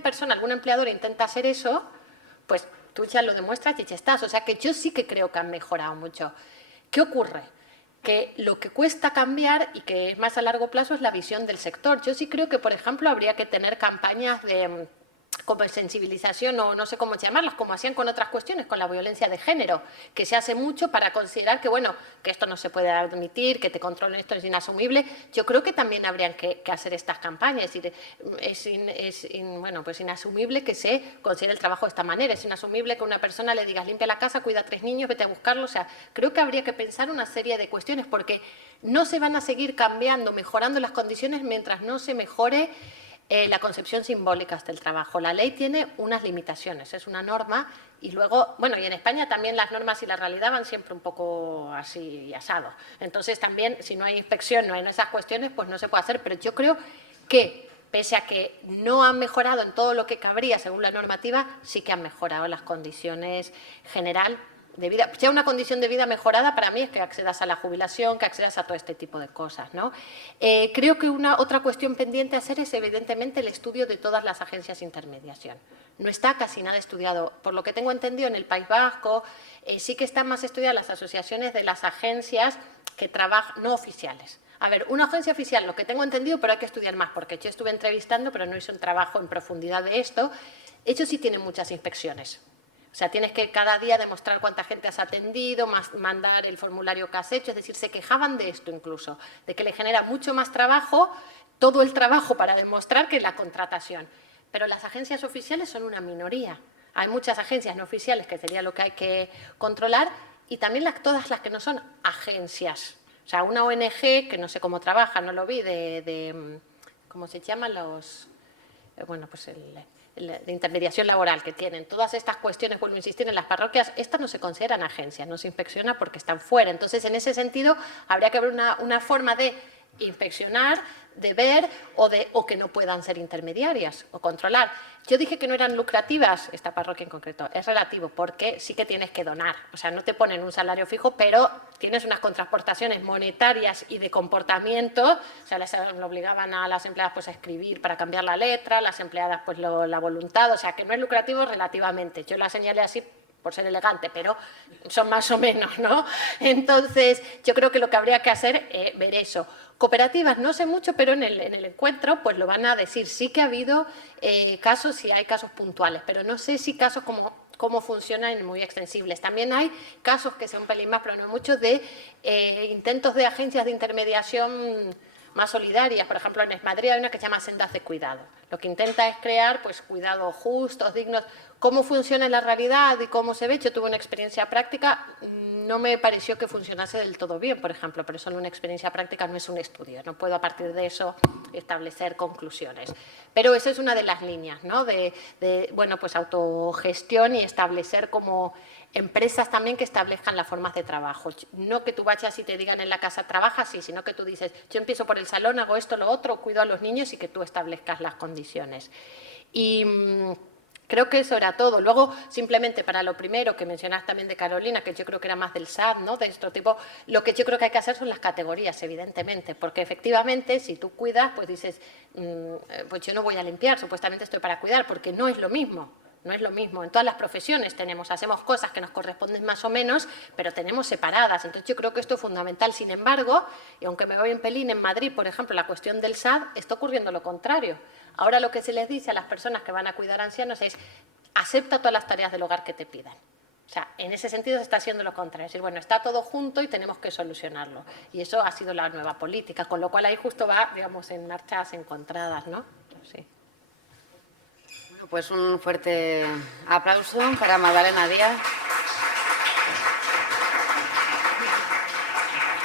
persona, algún empleador intenta hacer eso, pues tú ya lo demuestras y ya estás. O sea que yo sí que creo que han mejorado mucho. ¿Qué ocurre? Que lo que cuesta cambiar y que es más a largo plazo es la visión del sector. Yo sí creo que, por ejemplo, habría que tener campañas de como sensibilización o no sé cómo llamarlas, como hacían con otras cuestiones, con la violencia de género, que se hace mucho para considerar que, bueno, que esto no se puede admitir, que te controlen, esto es inasumible. Yo creo que también habrían que hacer estas campañas. Es pues inasumible que se considere el trabajo de esta manera. Es inasumible que a una persona le digas limpia la casa, cuida a 3 niños, vete a buscarlos. O sea, creo que habría que pensar una serie de cuestiones porque no se van a seguir cambiando, mejorando las condiciones mientras no se mejore la concepción simbólica del trabajo. La ley tiene unas limitaciones, es una norma y luego, bueno, y en España también las normas y la realidad van siempre un poco así asado. Entonces también, si no hay inspección, no hay esas cuestiones, pues no se puede hacer. Pero yo creo que, pese a que no han mejorado en todo lo que cabría según la normativa, sí que han mejorado las condiciones general de vida. Ya una condición de vida mejorada para mí es que accedas a la jubilación, que accedas a todo este tipo de cosas, ¿no? Creo que otra cuestión pendiente a hacer es evidentemente el estudio de todas las agencias de intermediación. No está casi nada estudiado. Por lo que tengo entendido, en el País Vasco sí que están más estudiadas las asociaciones de las agencias que trabajan, no oficiales. A ver, una agencia oficial, lo que tengo entendido, pero hay que estudiar más, porque yo estuve entrevistando, pero no hice un trabajo en profundidad de esto. Ellos sí tienen muchas inspecciones. O sea, tienes que cada día demostrar cuánta gente has atendido, mandar el formulario que has hecho. Es decir, se quejaban de esto incluso, de que le genera mucho más trabajo, todo el trabajo para demostrar que la contratación. Pero las agencias oficiales son una minoría. Hay muchas agencias no oficiales, que sería lo que hay que controlar, y también todas las que no son agencias. O sea, una ONG, que no sé cómo trabaja, no lo vi, ¿cómo se llaman los...? Bueno, pues de intermediación laboral que tienen. Todas estas cuestiones, vuelvo a insistir, en las parroquias, estas no se consideran agencias, no se inspecciona porque están fuera. Entonces, en ese sentido, habría que haber una forma de inspeccionar, de ver o que no puedan ser intermediarias o controlar. Yo dije que no eran lucrativas, esta parroquia en concreto, es relativo porque sí que tienes que donar, o sea, no te ponen un salario fijo, pero tienes unas contraportaciones monetarias y de comportamiento, o sea, les obligaban a las empleadas pues a escribir para cambiar la letra, las empleadas pues la voluntad, o sea, que no es lucrativo relativamente. Yo la señalé así por ser elegante, pero son más o menos, ¿no? Entonces, yo creo que lo que habría que hacer es ver eso. Cooperativas, no sé mucho, pero en el encuentro pues lo van a decir. Sí que ha habido casos, y hay casos puntuales, pero no sé si casos cómo funcionan muy extensibles. También hay casos que son un pelín más, pero no mucho, de intentos de agencias de intermediación más solidarias. Por ejemplo, en Madrid hay una que se llama Sendas de Cuidado. Lo que intenta es crear pues, cuidados justos, dignos. ¿Cómo funciona en la realidad y cómo se ve? Yo tuve una experiencia práctica, no me pareció que funcionase del todo bien, por ejemplo, pero eso en una experiencia práctica no es un estudio, no puedo a partir de eso establecer conclusiones. Pero esa es una de las líneas, ¿no? Bueno, pues autogestión y establecer como empresas también que establezcan las formas de trabajo. No que tú vayas y te digan en la casa trabaja así, sino que tú dices, yo empiezo por el salón, hago esto, lo otro, cuido a los niños y que tú establezcas las condiciones. Y creo que eso era todo. Luego, simplemente para lo primero que mencionas también de Carolina, que yo creo que era más del SAT, ¿no? De este tipo, lo que yo creo que hay que hacer son las categorías, evidentemente, porque efectivamente, si tú cuidas, pues dices, pues yo no voy a limpiar, supuestamente estoy para cuidar, porque no es lo mismo. No es lo mismo. En todas las profesiones hacemos cosas que nos corresponden más o menos, pero tenemos separadas. Entonces yo creo que esto es fundamental. Sin embargo, y aunque me voy en pelín, en Madrid, por ejemplo, la cuestión del SAD, está ocurriendo lo contrario. Ahora lo que se les dice a las personas que van a cuidar a ancianos es, acepta todas las tareas del hogar que te pidan. O O sea, en ese sentido se está haciendo lo contrario. Es decir, bueno, está todo junto y tenemos que solucionarlo. Y eso ha sido la nueva política, con lo cual ahí justo va, digamos, en marchas encontradas, ¿no? Sí. Bueno, pues un fuerte aplauso para Magdalena Díaz.